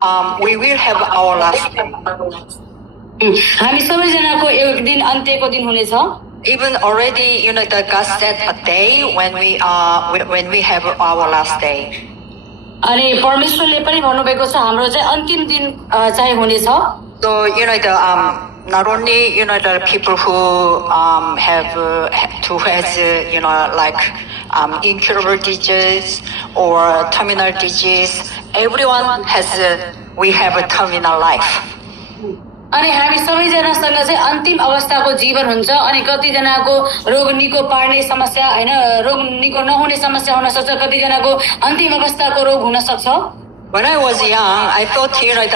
we will have our last day. हामी सबैजनाको एक दिन अन्त्यको दिन हुनेछ. Even already, the God set a day when we have our last day. अनि परमेश्वरले पनि भन्नुभएको छ हाम्रो चाहिँ अन्तिम दिन चाहिँ हुनेछ. So not only the people who has incurable disease or terminal disease, everyone we have a terminal life. अनि हामी सबैजनासँग चाहिँ अन्तिम अवस्थाको जीवन हुन्छ. अनि कतिजनाको रोग निको पार्ने समस्या हैन, रोग निको नहुने समस्या हुन सक्छ, कतिजनाको अन्तिम अवस्थाको रोग हुन सक्छ. When I was young, I thought I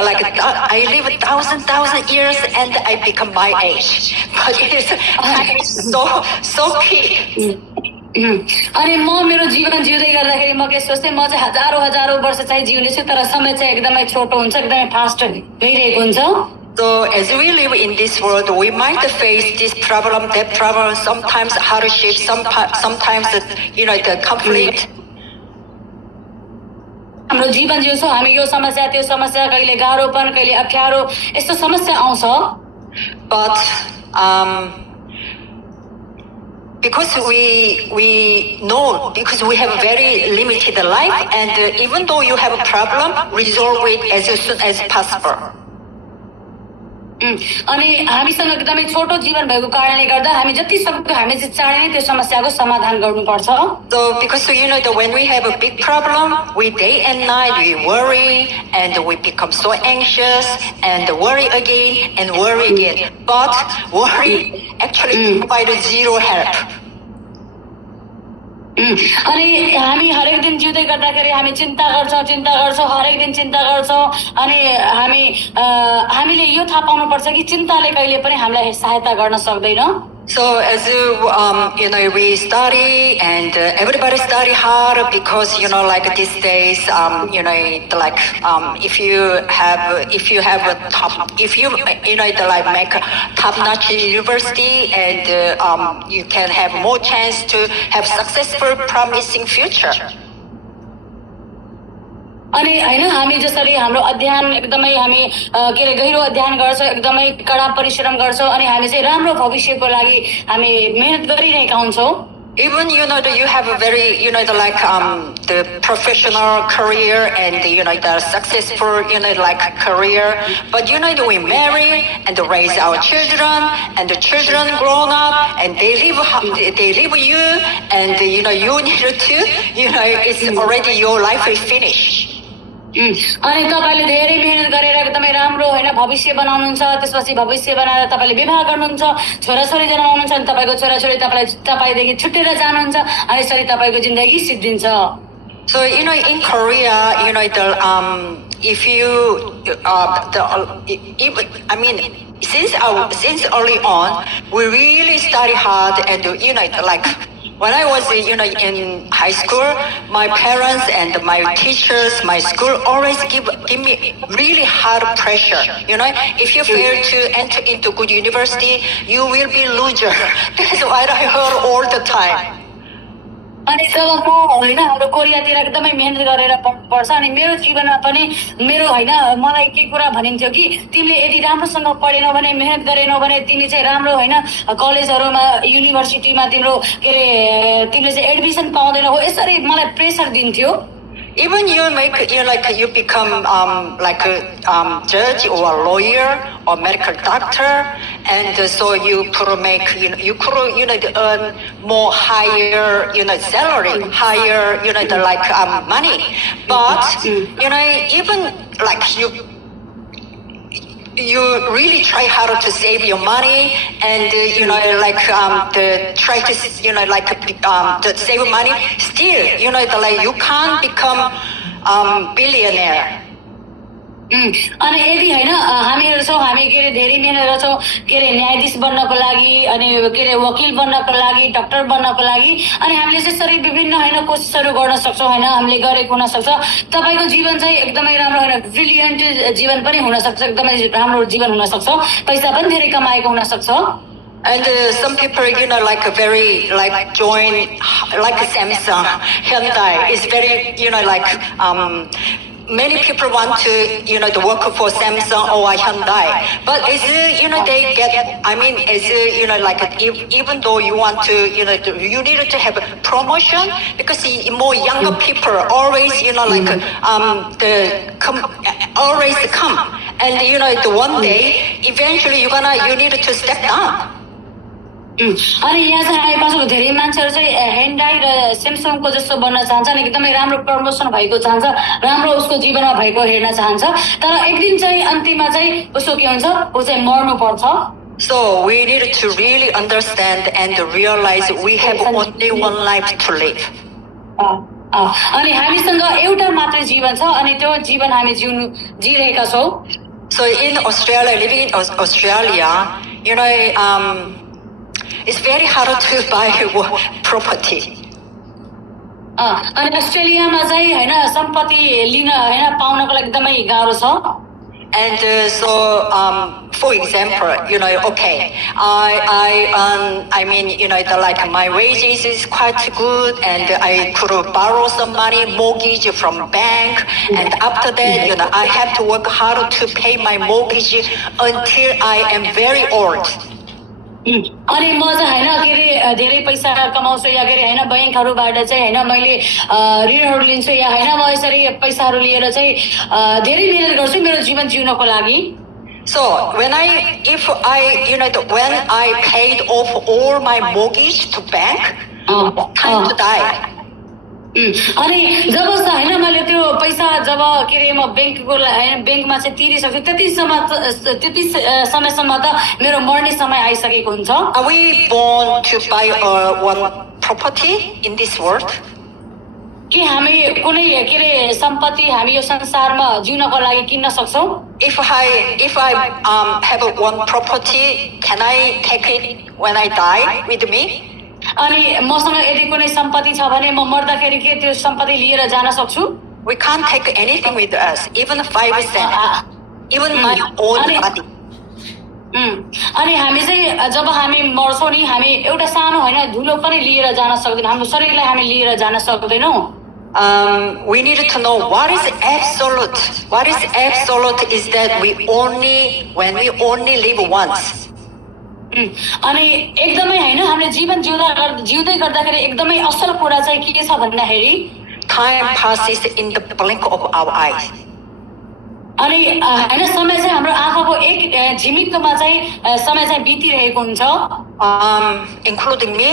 live 1,000 years and I become my age, but it's so quick. अनि म मेरो जीवन जिउँदै गर्दाखेरि म के सोच्थे, म चाहिँ हजारौं वर्ष चाहिँ जिउनेछु, तर समय चाहिँ एकदमै छोटो हुन्छ, एकदमै फास्ट गइरहेको हुन्छ. So as we live in this world, we might face this problem, that problem, sometimes hardship, sometimes the conflict. हाम्रो जीवन जिउँछौँ हामी, यो समस्या त्यो समस्या, कहिले गाह्रोपन कहिले अप्ठ्यारो यस्तो समस्या आउँछ. But because we know, because we have a very limited life, and even though you have a problem, resolve it as soon as possible. अनि हामीसँग एकदमै छोटो जीवन भएको कारणले गर्दा हामी जति सक्दो हामी चाहिँ चाँडै नै त्यो समस्याको समाधान गर्नुपर्छ. So because when we have a big problem, we day and night we worry and we become so anxious and worry again and worry again. But worry actually provides zero help. अनि हामी हरेक दिन जिउँदै गर्दाखेरि हामी चिन्ता गर्छौँ, हरेक दिन चिन्ता गर्छौँ. अनि हामीले यो थाहा पाउनुपर्छ कि चिन्ताले कहिले पनि हामीलाई सहायता गर्न सक्दैन. So as we study and everybody study hard because these days if you make a top-notch university and you can have more chance to have successful promising future. अनि हैन हामी जसरी हाम्रो अध्ययन एकदमै हामी गहिरो अध्ययन गर्छौं, एकदमै कडा परिश्रम गर्छौं अनि हामी चाहिँ राम्रो भविष्यको लागि हामी मेहनत गरिरहेका हुन्छौं. Even you have a very the professional career and the successful career, but we marry and raise our children and the children grown up and they live you and you need to it's already your life is finished. अनि तपाईले धेरै मेहनत गरेर एकदमै राम्रो हैन भविष्य बनाउनुहुन्छ, त्यसपछि भविष्य बनाएर तपाईले विवाह गर्नुहुन्छ, छोराछोरी जन्माउनुहुन्छ अनि तपाईको छोराछोरी तपाईदेखि छुटेर जानुहुन्छ अनि यसरी तपाईको जिन्दगी सिद्धिन्छ. So in Korea if you since early on we really study hard and when I was in high school, my parents and my teachers, my school always give me really hard pressure. If you fail to enter into good university, you will be loser. That's what I heard all the time. अनि जब म हैन हाम्रो कोरियातिर एकदमै मेहनत गरेर पढ्नुपर्छ अनि मेरो जीवनमा पनि मेरो हैन मलाई के कुरा भनिन्थ्यो कि तिमीले यदि राम्रोसँग पढेनौ भने मेहनत गरेनौ भने तिमी चाहिँ राम्रो हैन कलेजहरुमा युनिभर्सिटीमा तिमीले चाहिँ एडमिसन पाउँदैनौ हो, यसरी मलाई pressure दिन्थ्यो. Even you become a judge or a lawyer or medical doctor, and so you could earn more higher salary, higher money, but even you really try hard to save your money and try to to save money, still you can't become billionaire. अनि यदि हैन हामीहरु छौं, हामी के धेरै मेहनत गर्छौं न्यायाधीश बन्नको लागि अनि वकिल बन्नको लागि, डाक्टर बन्नको लागि अनि हामीले यसरी विभिन्न हैन कोशिशहरु गर्न सक्छौं हैन, हामीले गरेको हुन सक्छ. तपाईको जीवन चाहिँ एकदमै राम्रो हैन ब्रिलियन्ट जीवन पनि हुन सक्छ, एकदमै राम्रो जीवन हुन सक्छ, पैसा पनि धेरै कमाएको हुन सक्छ. And some people, very join Samsung, Hyundai is very, many people want to, to work for Samsung or Hyundai, but they get. I mean, even though you want to, you need to have a promotion because the more younger people always, always come, and the one day eventually you need to step down. अनि यहाँ चाहिँ आएपछि धेरै मान्छेहरू चाहिँ ह्यान्डाई र स्यामसङको जस्तो बन्न चाहन्छन् एकदमै राम्रो प्रमोसन भएको चाहन्छ राम्रो उसको जीवनमा भएको हेर्न चाहन्छ तर एक दिन चाहिँ अन्तिममा चाहिँ उसको के हुन्छ ऊ चाहिँ मर्नु पर्छ So we need to really understand and realize we have only one life to live. अनि हामीसँग एउटा मात्रै जीवन छ अनि त्यो जीवन हामी जिरहेका छौं. So in Australia, living in Australia, it's very hard to buy property. अनि अस्ट्रेलियामा चाहिँ हैन सम्पत्ति लिन हैन पाउनको लागि एकदमै गाह्रो छ. And for example, okay, I mean, my wages is quite good, and I could borrow some money, mortgage from bank, and after that, I have to work hard to pay my mortgage until I am very old. अनि म चाहिँ हैन के रे धेरै पैसा कमाउँछु या के रे हैन बैंकहरुबाट चाहिँ हैन मैले ऋणहरु लिन्छु या हैन म यसरी पैसाहरु लिएर चाहिँ धेरै मेहनत गर्छु मेरो जीवन जिउनको लागि. So when I paid off all my mortgage to bank, time to die. अनि जब हैन मैले त्यो पैसा जब के रे म बैंकमा चाहिँ तिरिसक्छु त्यति समयसम्म त मेरो मर्ने समय आइसकेको हुन्छ. Are we born to buy one property in this world? के हामी कुनै के रे सम्पत्ति हामी यो संसारमा जिउनको लागि किन्न सक्छौं? If I have one property, can I take it when I die with me? अनि मसँग यदि कुनै सम्पत्ति छ भने म मर्दाखेरि के त्यो सम्पत्ति लिएर जान सक्छु? We can't take anything with us, even 5 cents, even my own body. अनि हामी चाहिँ जब हामी मर्छौं नि हामी एउटा सानो हैन धुलो पनि लिएर जान सक्दैनौं हाम्रो शरीरलाई हामी लिएर जान सक्दैनौं. We need to know what is absolute. What is absolute is that when we only live once. अनि एकदमै हैन हामीले जीवन जिउँदै गर्दाखेरि एकदमै असल कुरा चाहिँ के छ भन्दाखेरि time passes in the blink of our eyes. अनि हैन समय चाहिँ हाम्रो आँखाको एक झिमिक्कमा चाहिँ समय चाहिँ बितिरहेको हुन्छ. Including me,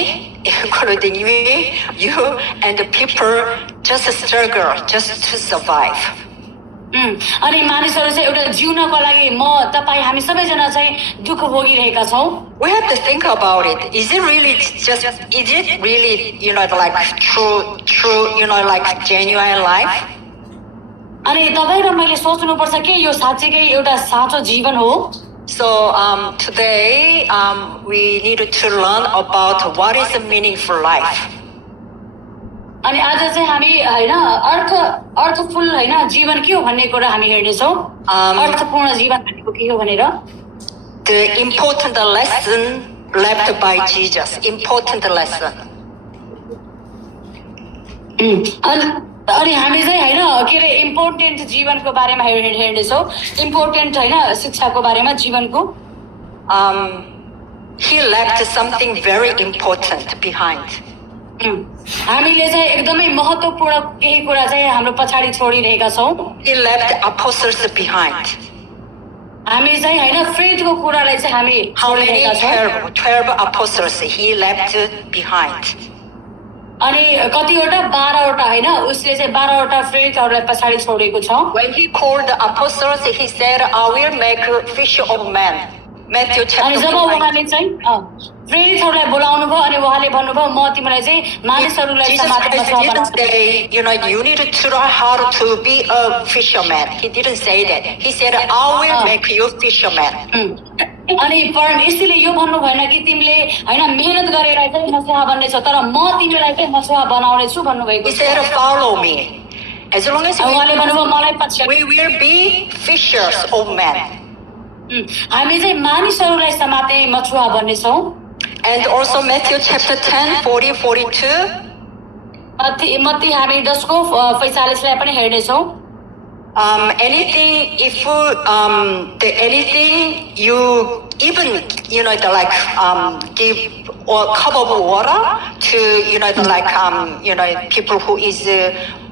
you, and the people just struggle just to survive. अनि मानिसहरु चाहिँ एउटा जिउनको लागि म तपाई हामी सबैजना चाहिँ दुःख भोगिरहेका छौं. We have to think about it. Is it really true, like genuine life? अनि तपाई र मैले सोच्नुपर्छ के यो साच्चैकै एउटा साँचो जीवन हो? So today we need to learn about what is the meaningful life. अनि आज चाहिँ हामी हैन अर्थफुल हैन जीवन के हो भन्ने कुरा हामी हेर्ने छौं. अर्थपूर्ण जीवन भनेको के हो भनेर. The important lesson left by Jesus. Important lesson. अनि हामी चाहिँ हैन के रे इम्पोर्टेन्ट जीवनको बारेमा हेर्ने छौं. इम्पोर्टेन्ट हैन शिक्षाको बारेमा जीवनको. He left something very important behind. हामीले चाहिँ एकदमै महत्त्वपूर्ण केही कुरा चाहिँ हाम्रो पछाडी छोडिरहेका छौं. He left apostles behind. हामी चाहिँ हैन फेथको कुरालाई चाहिँ हामी छोडिरहेका छौं. 12 apostles he left behind. अनि कतिवटा 12 वटा हैन उसले चाहिँ 12 वटा फेथहरुलाई पछाडी छोडेको छ. When he called the apostles, he said, "I will make fisher of men." Matthew chapter 4. अनि जब उहाँले चाहिँ प्रेरितहरुलाई बोलाउनु भयो अनि उहाँले भन्नुभयो म तिमीलाई चाहिँ मानिसहरुलाई समातेको छु भन्दै. You need to try hard to be a fisherman. He didn't say that. He said, "I will make you fisherman." अनि परमेश्वरले यो भन्नु भएन कि तिमीले हैन मेहनत गरेर चाहिँ मछुवा बन्ने छ तर म तिमीलाई चाहिँ मछुवा बनाउने छु भन्नु भएको छ. He said, "Follow me." As long as उहाँले भन्नुभयो मलाई पछि we will be fishers of men. हामी चाहिँ मानिसहरुलाई समाते मछुवा बन्ने छौं. And also Matthew chapter 10, 40, 42. मत्ती हामी 10 को 45 लाई पनि हेर्ने छौं. Anything, if anything you even give a cup of water to people who is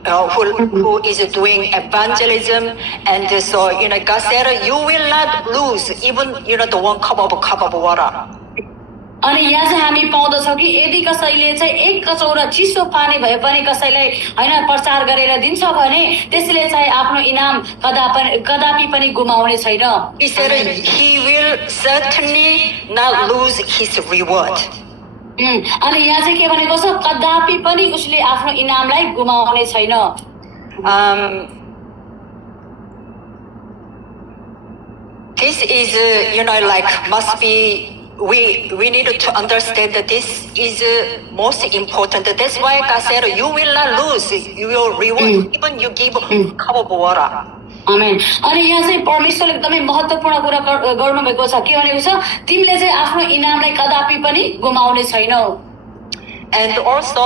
who is doing evangelism, and so God said you will not lose even the one cup of water. अनि यहाँ चाहिँ हामी पाउँदछौँ कि यदि कसैले चाहिँ एक कचौरा चिसो पानी भए पनि कसैलाई हैन प्रचार गरेर दिन्छ भने त्यसले चाहिँ आफ्नो इनाम कदापि पनि गुमाउने छैन. He said he will certainly not lose his reward. अनि यहाँ चाहिँ के भनेको छ कदापि पनि उसले आफ्नो इनामलाई गुमाउने छैन. This is must be. We need to understand that this is most important. That's why God said you will not lose your reward even you give a cup of water. आमेन. अनि यहाँ चाहिँ परमेश्वरले एकदमै महत्त्वपूर्ण कुरा गर्नुभएको छ. के भनेको छ तिमीले चाहिँ आफ्नो इनामलाई कदापि पनि गुमाउने छैनौ. And also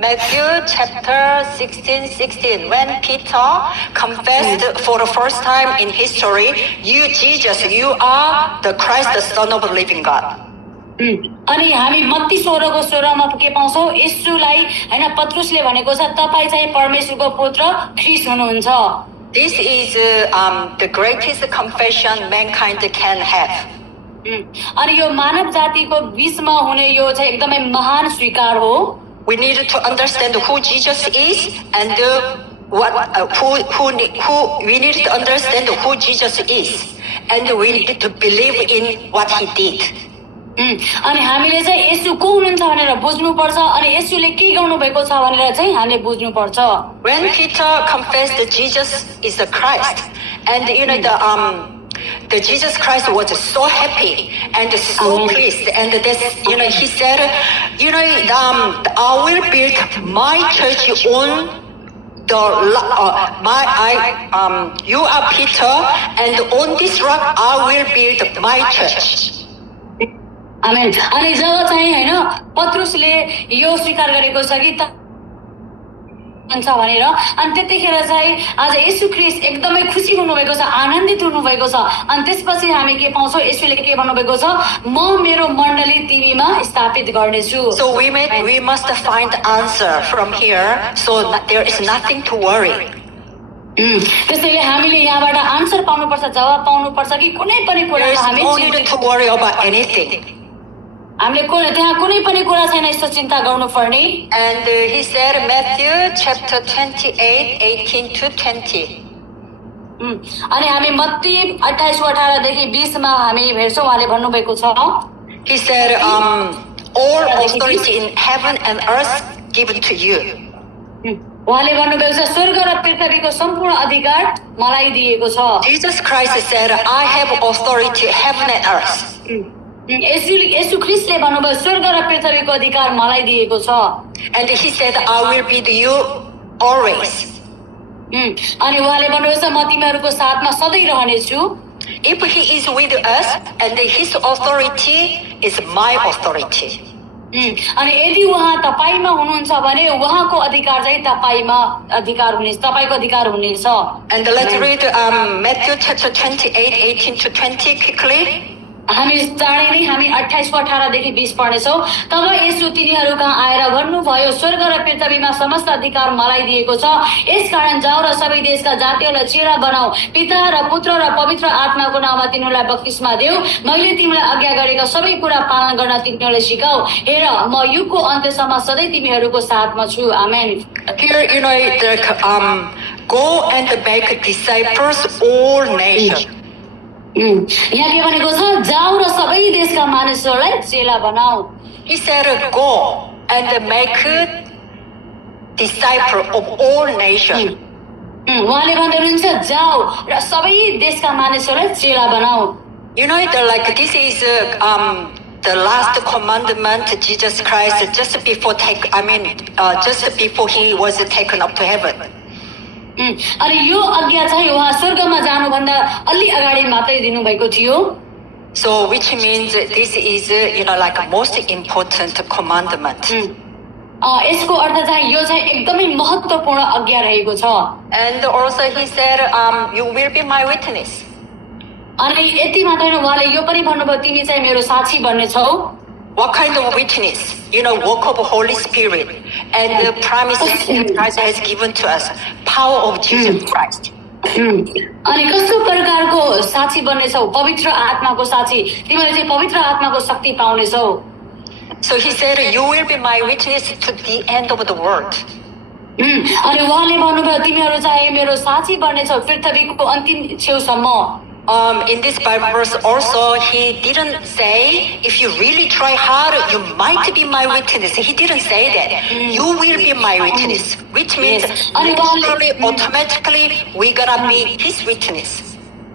Matthew chapter 16, when Peter confessed for the first time in history, you Jesus, you are the Christ, the Son of the living God. अनि हामी मत्ती 16 को 16 मा के पाउँछौ येशूलाई हैन पत्रुसले भनेको छ तपाई चाहिँ परमेश्वरको पुत्र ख्रीष्ट हुनुहुन्छ. This is the greatest confession mankind can have. अनि यो मानव जातिको बीचमा हुने यो चाहिँ एकदमै महान स्वीकार हो. We need to understand who Jesus is and we need to understand who Jesus is and we need to believe in what he did. अनि हामीले चाहिँ येशू को हुनुहुन्छ भनेर बुझ्नुपर्छ अनि येशूले के गर्नु भएको छ भनेर चाहिँ हामीले बुझ्नुपर्छ. When Peter confessed that Jesus is the Christ, and the Jesus Christ was so happy and so pleased, and he said, I will build my church on you are Peter, and on this rock I will build my church. आमेन. अनि जब चाहिँ हैन पत्रुसले यो स्वीकार गरेको छ कि हुन्छ भनेर अनि त्यतिखेर चाहिँ आज येशू ख्रीष्ट एकदमै खुसी हुनुभएको छ, आनन्दित हुनुभएको छ. अनि त्यसपछि हामी के पाउँछौँ येशूले के भन्नुभएको छ म मेरो मण्डली तिमीमा स्थापित गर्नेछु. So we must find answer from here, so there is nothing to worry. त्यसैले हामीले यहाँबाट आन्सर पाउनुपर्छ, जवाब पाउनुपर्छ कि कुनै पनि कुरामा हामी no need to worry about anything. हामीले त्यहाँ कुनै पनि कुरा छैन यस्तो चिन्ता गर्नुपर्ने. And he said Matthew chapter 28:18 to 20. अनि हामी मत्ती 28:18 देखि 20 मा हामी हेर्छौं उहाँले भन्नुभएको छ. He said all authority in heaven and earth given to you. उहाँले भन्नुभएको छ स्वर्ग र पृथ्वीको सम्पूर्ण अधिकार मलाई दिएको छ. Jesus Christ said I have authority heaven and earth. येशू ख्रीष्टले भन्नुभयो स्वर्ग र पृथ्वीको अधिकार मलाई दिएको छ. And he said I will be with you always. अनि उहाँले भन्नुभएको छ म तिमीहरूको साथमा सधैँ रहनेछु. If he is with us and his authority is my authority. अनि यदि उहाँ तपाईमा हुनुहुन्छ भने उहाँको अधिकार चाहिँ तपाईमा अधिकार हुनेछ, तपाईको अधिकार हुनेछ. And let's read Matthew chapter 28:18 to 20 quickly. हामी चाँडै नै हामी 28:18 देखि 20 पढ्नेछौँ. तब येशू तिनीहरू कहाँ आएर भन्नुभयो स्वर्ग र पृथ्वीमा समस्त अधिकार मलाई दिएको छ. यसकारण जाऊ र सबै देशका जातिहरूलाई चेला बनाऊ, पिता र पुत्र र पवित्र आत्माको नाममा तिनीहरूलाई बप्तिस्मा देऊ. मैले तिमीलाई आज्ञा गरेका सबै कुरा पालन गर्न तिनीहरूलाई सिकाऊ. हेर म युगको अन्त्यसम्म सधैँ तिमीहरूको साथमा छु. आमेन. Here go and make disciples all nations. यहाँ के भनेको छ जाऊ र सबै देशका मानिसहरूलाई चेला बनाऊ. He said go and make disciple of all nations. उहाँले भन्दै हुनुहुन्छ जाऊ र सबै देशका मानिसहरूलाई चेला बनाऊ. This is the last commandment Jesus Christ just before he was taken up to heaven. अनि यो आज्ञा चाहिँ उहाँ स्वर्गमा जानुभन्दा अलि अगाडि मात्रै दिनुभएको थियो. So which means this is most important commandment. यसको अर्थ चाहिँ यो चाहिँ एकदमै महत्त्वपूर्ण आज्ञा रहेको छ। And also he said, you will be my witness. अनि यति मात्र होइन, उहाँले यो पनि भन्नुभयो तिमी चाहिँ मेरो साक्षी बन्नेछौ। What kind of witness? Work of Holy Spirit and the promises that Christ has given to us, power of Jesus Christ. अनि कस्तो प्रकारको साक्षी बन्नेछौ? पवित्र आत्माको साक्षी। तिमीले चाहिँ पवित्र आत्माको शक्ति पाउनेछौ। So he said, you will be my witness to the end of the world. अनि उहाँले भन्नुभयो तिमीहरू चाहिँ मेरो साक्षी बन्नेछौ पृथ्वीको अन्तिम छेउसम्म। In this Bible verse also, he didn't say, if you really try hard, you might be my witness. He didn't say that. You will be my witness, which means naturally, automatically, we gotta be his witness.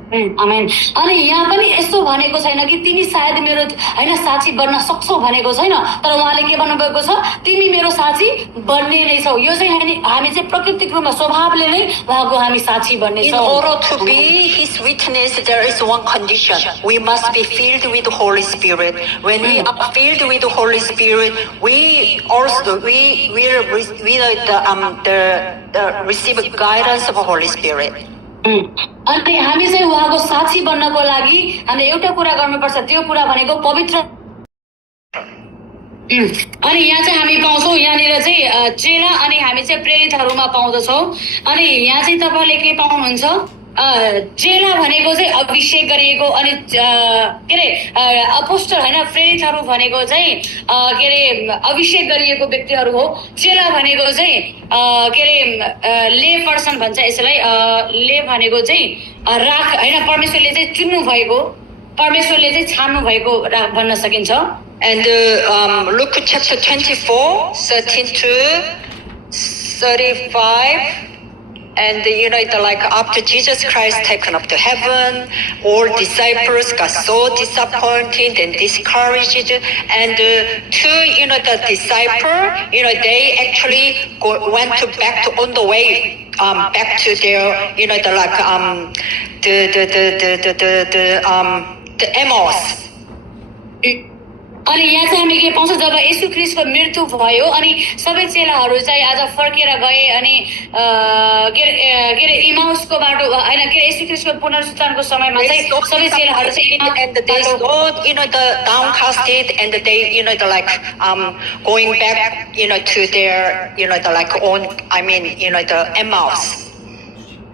आमेन। अनि यहाँ पनि यस्तो भनेको छैन कि तिमी सायद मेरो हैन साक्षी बन्न सक्छौ भनेको छैन, तर उहाँले के भन्नुभएको छ, तिमी मेरो साक्षी बन्ने नै छौ। यो चाहिँ हामी चाहिँ प्राकृतिक रूपमा स्वभावले नै उहाँको हामी साक्षी बन्ने छौ। In order to be his witness, there is one condition. We must be filled with the Holy Spirit. When we are filled with the Holy Spirit, we also we will receive guidance of the Holy Spirit. अनि हामी चाहिँ उहाँको साक्षी बन्नको लागि हामीले एउटा कुरा गर्नुपर्छ, त्यो कुरा भनेको पवित्र। अनि यहाँ चाहिँ हामी पाउँछौँ, यहाँनिर चाहिँ चेला अनि हामी चाहिँ प्रेरितहरूमा पाउँदछौँ। अनि यहाँ चाहिँ तपाईँले के पाउनुहुन्छ, चेला भनेको चाहिँ अभिषेक गरिएको, अनि के अरे अपोस्टल होइन प्रेरितहरू भनेको चाहिँ के अरे अभिषेक गरिएको व्यक्तिहरू हो। चेला भनेको चाहिँ के अरे ले पर्सन भन्छ यसलाई। ले भनेको चाहिँ राख होइन, परमेश्वरले चाहिँ चुन्नु भएको, परमेश्वरले चाहिँ छान्नु भएको भन्न सकिन्छ। And Luke chapter 24, 13 to 35. And after Jesus Christ taken up to heaven, all disciples got so disappointed and discouraged. And the disciple, they actually went back on the way back to their, the Emmaus. अनि यहाँ चाहिँ हामी के पाउँछौँ, जब येशू ख्रीष्टको मृत्यु भयो अनि सबै चेलाहरू चाहिँ आज फर्केर गए अनि के अरे इमाउसको बाटो हैन, के येशू ख्रीष्टको पुनरुत्थानको समयमा चाहिँ सबै चेलाहरू चाहिँ and they got the downcasted and they going back to their own the Emmaus.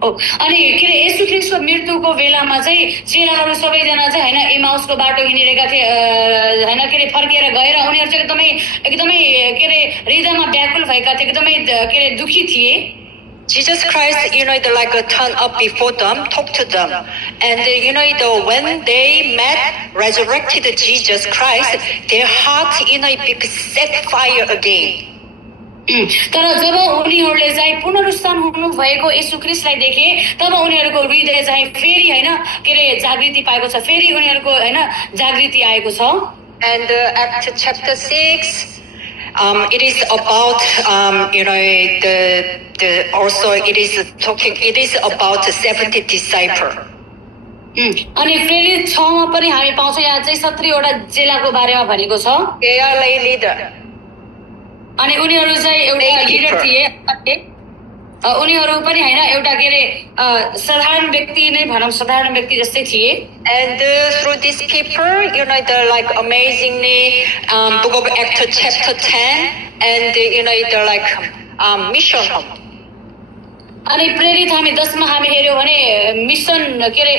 अनि के अरे येशू ख्रीष्टको मृत्युको बेलामा चाहिँ चेलाहरू सबैजना चाहिँ हैन इमाउसको बाटो हिँडिरहेका थिए हैन, के अरे फर्केर गएर उनीहरू चाहिँ एकदमै के अरे हृदयमा व्याकुल भएका थिए, एकदमै के अरे दुखी थिए। Jesus Christ, turned up before them, talked to them, and when they met resurrected Jesus Christ, their heart set fire again. तर जब उनीहरूले चाहिँ पुनरुत्थान हुनु भएको येशू ख्रीष्टलाई देखे, तब उनीहरूको हृदय चाहिँ फेरि हैन के अरे जागृति पाएको छ, फेरि उनीहरूको हैन जागृति आएको छ। And Acts chapter 6, it is about it is about the 70 disciples. अनि प्रेरित 6 मा पनि हामी पाउँछौँ, यहाँ चाहिँ 17 वटा चेलाको बारेमा भनेको छ। They are lay leader. अनि उनीहरू चाहिँ एउटा लिडर थिए, उनीहरू पनि हैन एउटा के अरे साधारण व्यक्ति नै भनौँ, साधारण व्यक्ति जस्तै थिए। And through these people, the amazingly book of Acts chapter 10 and the mission home. अनि प्रेरित हामी 10 मा हामी हेर्यौं भने मिसन के अरे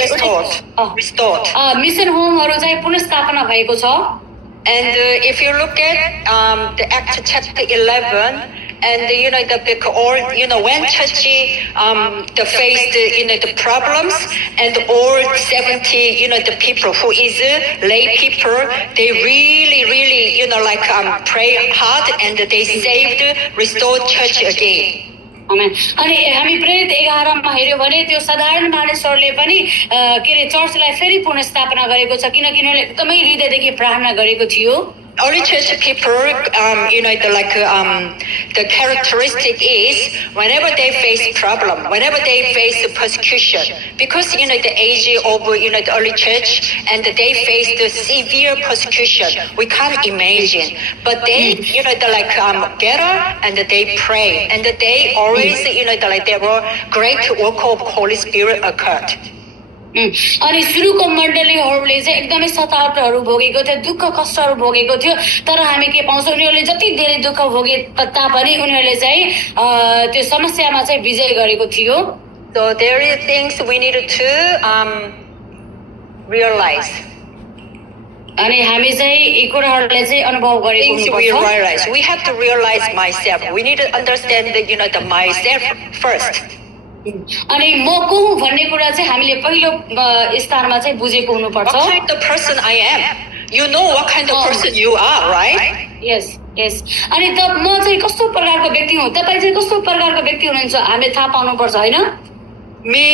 restored. मिसन होमहरू चाहिँ पुनर्स्थापना भएको छ। And if you look at the Acts chapter 11, and when church faced the problems, and all 70 the people who is lay people, they really pray hard and they saved, restored church again. अनि हामी प्रेरित 11 मा हेर्यौं भने त्यो साधारण मानिसहरूले पनि के अरे चर्चलाई फेरि पुनर्स्थापना गरेको छ, किनकि उनीहरूले एकदमै हृदयदेखि प्रार्थना गरेको थियो। early church people, the characteristic is whenever they face problem, whenever they face persecution, because the age of the early church, and they face the severe persecution, we can't imagine. But they get up and they pray, and they always there were great work of Holy Spirit occurred. अनि सुरुको मण्डलीहरूले चाहिँ एकदमै सतावटहरू भोगेको थियो, दुःख कष्टहरू भोगेको थियो, तर हामी के पाउँछौँ, उनीहरूले जति धेरै दुःख भोगे तापनि उनीहरूले चाहिँ त्यो समस्यामा चाहिँ विजय गरेको थियो. So there are things we need to realize. अनि हामी चाहिँ यी कुराहरूलाई चाहिँ अनुभव गरेको हुनुपर्छ. We have to realize myself. We need to understand the myself first. अनि म को हुँ भन्ने कुरा चाहिँ हामीले पहिलो स्थानमा चाहिँ बुझेको हुनुपर्छ. What kind of person I am? You know what kind of person you are, right? Yes. अनि म चाहिँ कस्तो प्रकारको व्यक्ति हुँ, तपाईँ चाहिँ कस्तो प्रकारको व्यक्ति हुनुहुन्छ, हामीले थाहा पाउनुपर्छ, हैन? Me,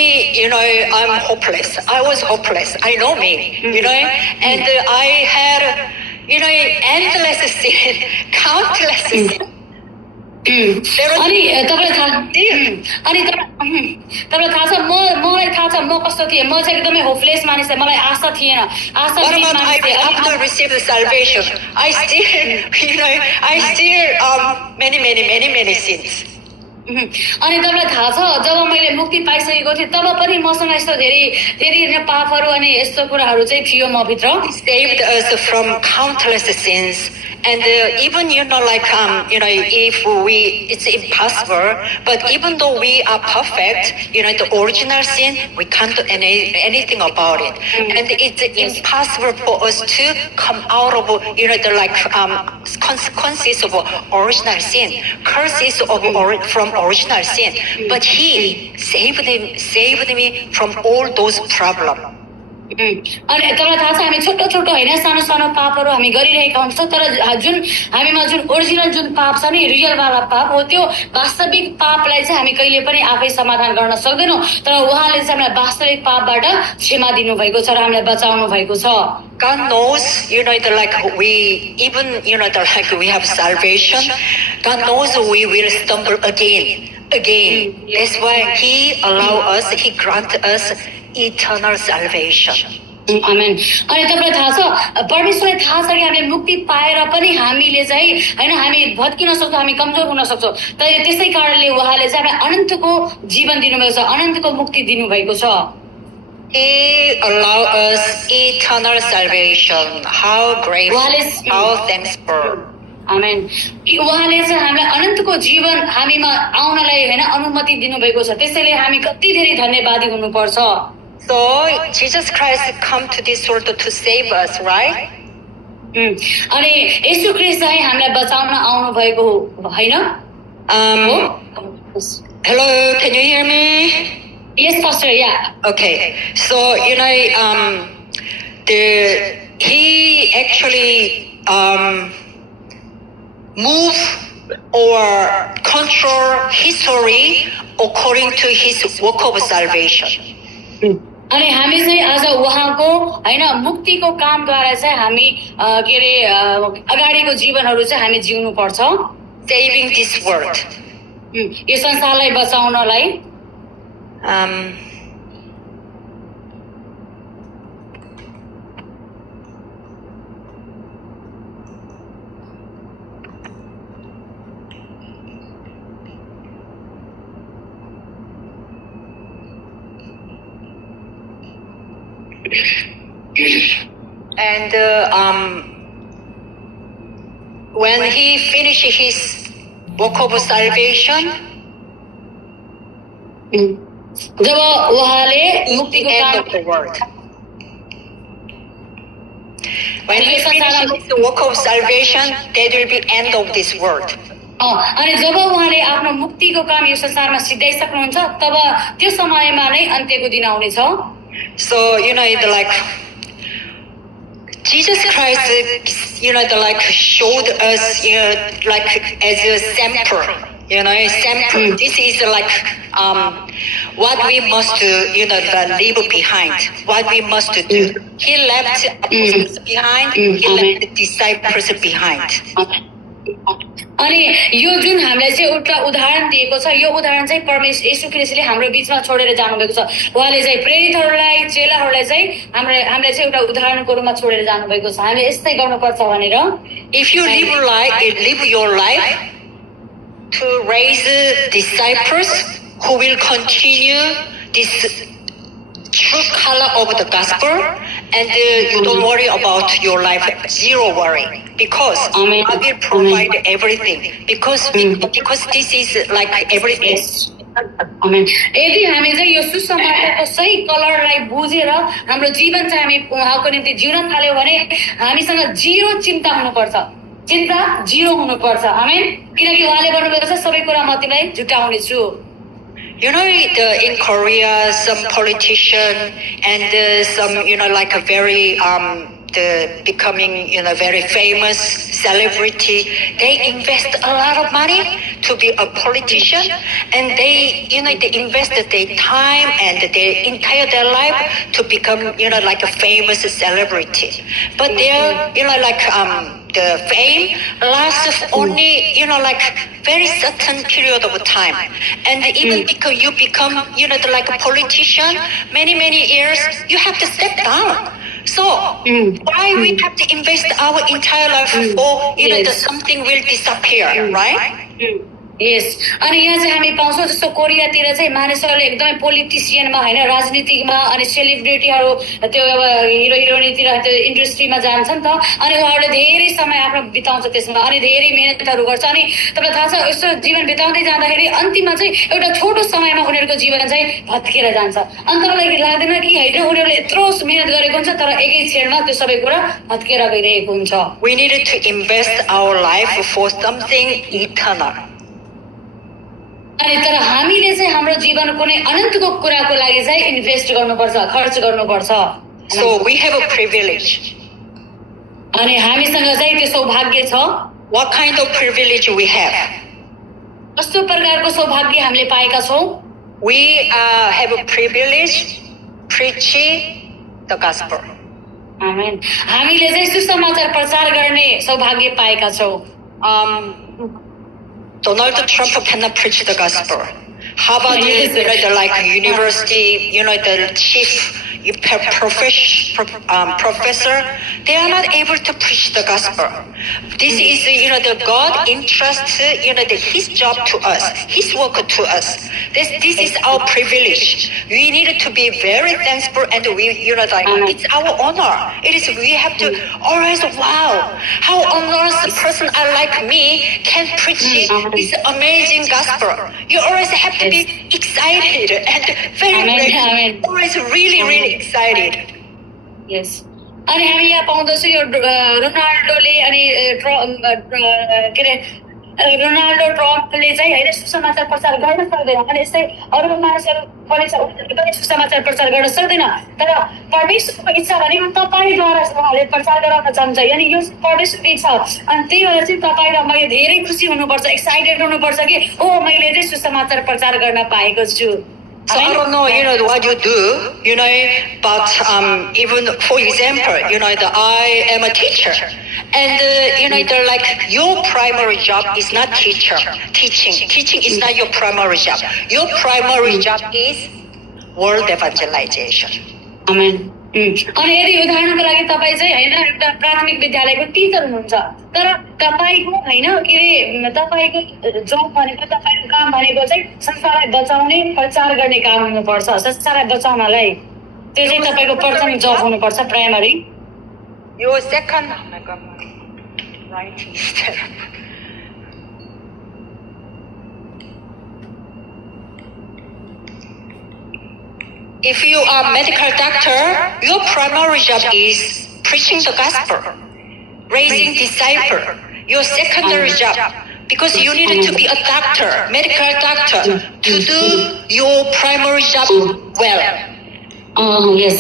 I'm hopeless. I was hopeless. I know me, and I had, endless sin, countless sin. अनि तपाईँलाई थाहा छ मलाई थाहा छ म कस्तो थिएँ. म चाहिँ एकदमै होपलेस मानिस थिएँ. मलाई आशा थिएन. After received the salvation, I still many sins. अनि तपाईँलाई थाहा छ जब मैले मुक्ति पाइसकेको थिएँ तब पनि मसँग यस्तो धेरै पापहरू अनि यस्तो कुराहरू चाहिँ थियो म भित्र. Saved us from countless sins. And even if it's impossible, but even though we are perfect, the original sin, we can't do anything about it. And it's impossible for us to come out of consequences of original sin, curses from original sin. But He saved me from all those problems. अनि तपाईँलाई थाहा छ हामी छोटो छोटो होइन सानो सानो पापहरू हामी गरिरहेका हुन्छौँ, तर हामीमा जुन ओरिजिनल जुन पाप छ नि, रियल वाला पाप हो, त्यो वास्तविक पापलाई चाहिँ हामी कहिले पनि आफै समाधान गर्न सक्दैनौँ. तर उहाँले चाहिँ हामीलाई वास्तविक पापबाट क्षमा दिनुभएको छ र हामीलाई बचाउनु भएको छ. God knows, we have salvation. God knows we will stumble again. That's why He grant us eternal salvation. Amen. अनि तपाईलाई थाहा छ परमेश्वरलाई थाहा छ कि हामीले मुक्ति पाएर पनि हामीले चाहिँ हैन हामी भत्किन सक्छौँ, हामी कमजोर हुन सक्छौँ, तर त्यसै कारणले उहाँले चाहिँ हामीलाई अनन्तको जीवन दिनुभएको छ, अनन्तको मुक्ति दिनुभएको छ. He allow us eternal salvation. How grateful, how thankful. आमेन. उहाँले चाहिँ हामीलाई अनन्तको जीवन हामीमा आउनलाई हैन अनुमति दिनुभएको छ, त्यसैले हामी कति धेरै धन्यवादी हुनुपर्छ. So Jesus Christ come to this world to save us, right? अनि येशू ख्रीष्ट चाहिँ हामीलाई बचाउन आउनु भएको हैन? Hello, can you hear me? Yes, Pastor. Yeah. Okay. So he actually move or control history according to his work of salvation. अनि हामी चाहिँ आज उहाँको हैन मुक्तिको कामद्वारा चाहिँ हामी के रे अगाडिको जीवनहरू चाहिँ हामी जिउनु पर्छ. Saving this world. यो संसारलाई बचाउनलाई. And when he finished his work of salvation, जब उहाँले मुक्तिको end of the world. When he finished his work of salvation, that will be end of this world. अनि जब उहाँले आफ्नो मुक्तिको काम यो संसारमा सिद्धाइसक्नुहुन्छ तब त्यो समयमा नै अन्त्यको दिन आउनेछ. So Jesus Christ, showed us, as a sample. sample. This is like what we must leave behind. What we must do. He left apostles behind. He left the disciples behind. अनि यो जुन हामीलाई चाहिँ एउटा उदाहरण दिएको छ यो उदाहरण चाहिँ परमेश्वर येशू ख्रीष्टले हाम्रो बीचमा छोडेर जानुभएको छ उहाँले चाहिँ प्रेरितहरूलाई चेलाहरूलाई चाहिँ हामीलाई चाहिँ एउटा उदाहरणको रूपमा छोडेर जानुभएको छ हामीले यस्तै गर्नुपर्छ भनेर if you live your life to raise disciples who will continue this true color of the gospel and you don't worry about your life, zero worry, because Amen. God will provide everything, because this is like everything. Amen. यदि हामी चाहिँ यो सुसमाचारको सही कलरलाई बुझेर हाम्रो जीवन चाहिँ हामी उहाँको निम्ति जिउन थाल्यौं भने हामीसँग जिरो चिन्ता हुनुपर्छ चिन्ता जिरो हुनुपर्छ आमेन किनकि उहाँले भन्नुभएको छ सबै कुरा म तिमीलाई जुटाउने छु in Korea, some politician and some, like a very, becoming, very famous celebrity, they invest a lot of money to be a politician, and they invest their time and their life to become, like a famous celebrity. But they're, the fame lasts only, like very certain period of time. And even because you become, like a politician, many years, you have to step down. So why we have to invest our entire life for, that something will disappear, right? Yes. अनि यहाँ चाहिँ हामी पाउँछौँ जस्तो कोरियातिर चाहिँ मानिसहरूले एकदमै पोलिटिसियनमा हैन राजनीतिमा अनि सेलिब्रिटीहरू त्यो हिरो हिरोइनतिर त्यो इन्डस्ट्रीमा जान्छ नि त अनि उहाँहरूले धेरै समय आफ्नो बिताउँछ त्यसमा अनि धेरै मेहनतहरू गर्छ अनि तपाईलाई थाहा छ यस्तो जीवन बिताउँदै जाँदाखेरि अन्तिममा चाहिँ एउटा छोटो समयमा उनीहरूको जीवन चाहिँ भत्केर जान्छ अनि तपाईलाई लाग्दैन कि हैन उनीहरूले यत्रो मेहनत गरेको हुन्छ तर एकै क्षणमा त्यो सबै कुरा भत्केर गइरहेको हुन्छ We needed to invest our life for something eternal. अनि तर हामीले चाहिँ हाम्रो जीवन कुनै अनन्तको कुराको लागि चाहिँ इन्भेस्ट गर्नुपर्छ खर्च गर्नुपर्छ So we have a privilege. अनि हामीसँग चाहिँ त्यो सौभाग्य छ What kind of privilege we have? कस्तो प्रकारको सौभाग्य हामीले पाएका छौं We have a privilege preaching the gospel. आमेन हामीले चाहिँ सुसमाचार प्रचार गर्ने सौभाग्य पाएका छौं Donald Trump cannot preach the gospel. Harvard, like university, the chief professor, they are not able to preach the gospel. This is, the God entrusts, his job to us, his work to us. This is our privilege. We need to be very thankful and it's our honor. We have to always, wow, how honored a person like me can preach this amazing gospel. You always have to be excited and very grateful. Always really excited. Yes. अनि हामी यहाँ पाउँदछौँ यो रोनाल्डोले अनि Ronaldo ट्रम्पले चाहिँ हैन सुसमाचार प्रचार गर्न सक्दैन अनि यस्तै अरु मानिसहरु पनि सुसमाचार प्रचार गर्न सक्दैन तर परमेश्वरको इच्छा भनेको तपाईद्वारा उहाँले प्रचार गराउन चाहन्छ यानी यो परमेश्वरको इच्छा अनि त्यही भएर चाहिँ तपाईँ र मैले धेरै खुसी हुनुपर्छ एक्साइटेड हुनुपर्छ कि ओ मैले चाहिँ सुसमाचार प्रचार गर्न पाएको छु So I don't know, what you do, but even for example, I am a teacher, and your primary job is not teaching. Teaching is not your primary job. Your primary job is world evangelization. Amen. अनि यदि उदाहरणको लागि तपाई चाहिँ हैन एउटा प्राथमिक विद्यालयको Stitcher हुनुहुन्छ तर तपाईको हैन के रे तपाईको जब भनेको तपाईको काम भनेको चाहिँ संसारलाई बचाउने प्रचार गर्ने काम हुनुपर्छ संसारलाई बचाउनलाई त्यो चाहिँ तपाईको प्रथम जब हुनुपर्छ primary yo second writing If you are a medical doctor, your primary job is preaching the gospel, raising disciples. Your secondary job, because you need to be a doctor, medical doctor, to do your primary job well. Yes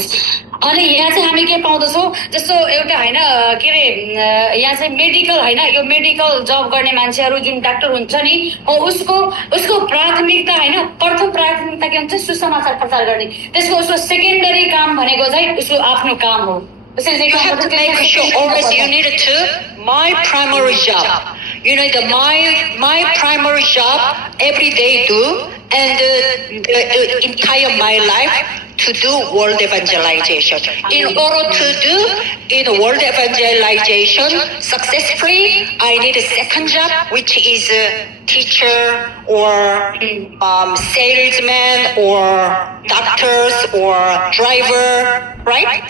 अनि यहाँ चाहिँ हामी के पाउँदछौँ जस्तो एउटा होइन के अरे यहाँ चाहिँ मेडिकल होइन यो मेडिकल जब गर्ने मान्छेहरू जुन डाक्टर हुन्छ नि हो उसको प्राथमिकता होइन प्रथम प्राथमिकता के हुन्छ सुसमाचार प्रचार गर्ने त्यसको उसको सेकेन्डरी काम भनेको चाहिँ उसको आफ्नो काम हो You have to make sure always you need to my primary job. You know my primary job every day do and the entire my life to do world evangelization. In order to do in world evangelization successfully, I need a second job, which is a teacher or salesman or doctors or driver, right?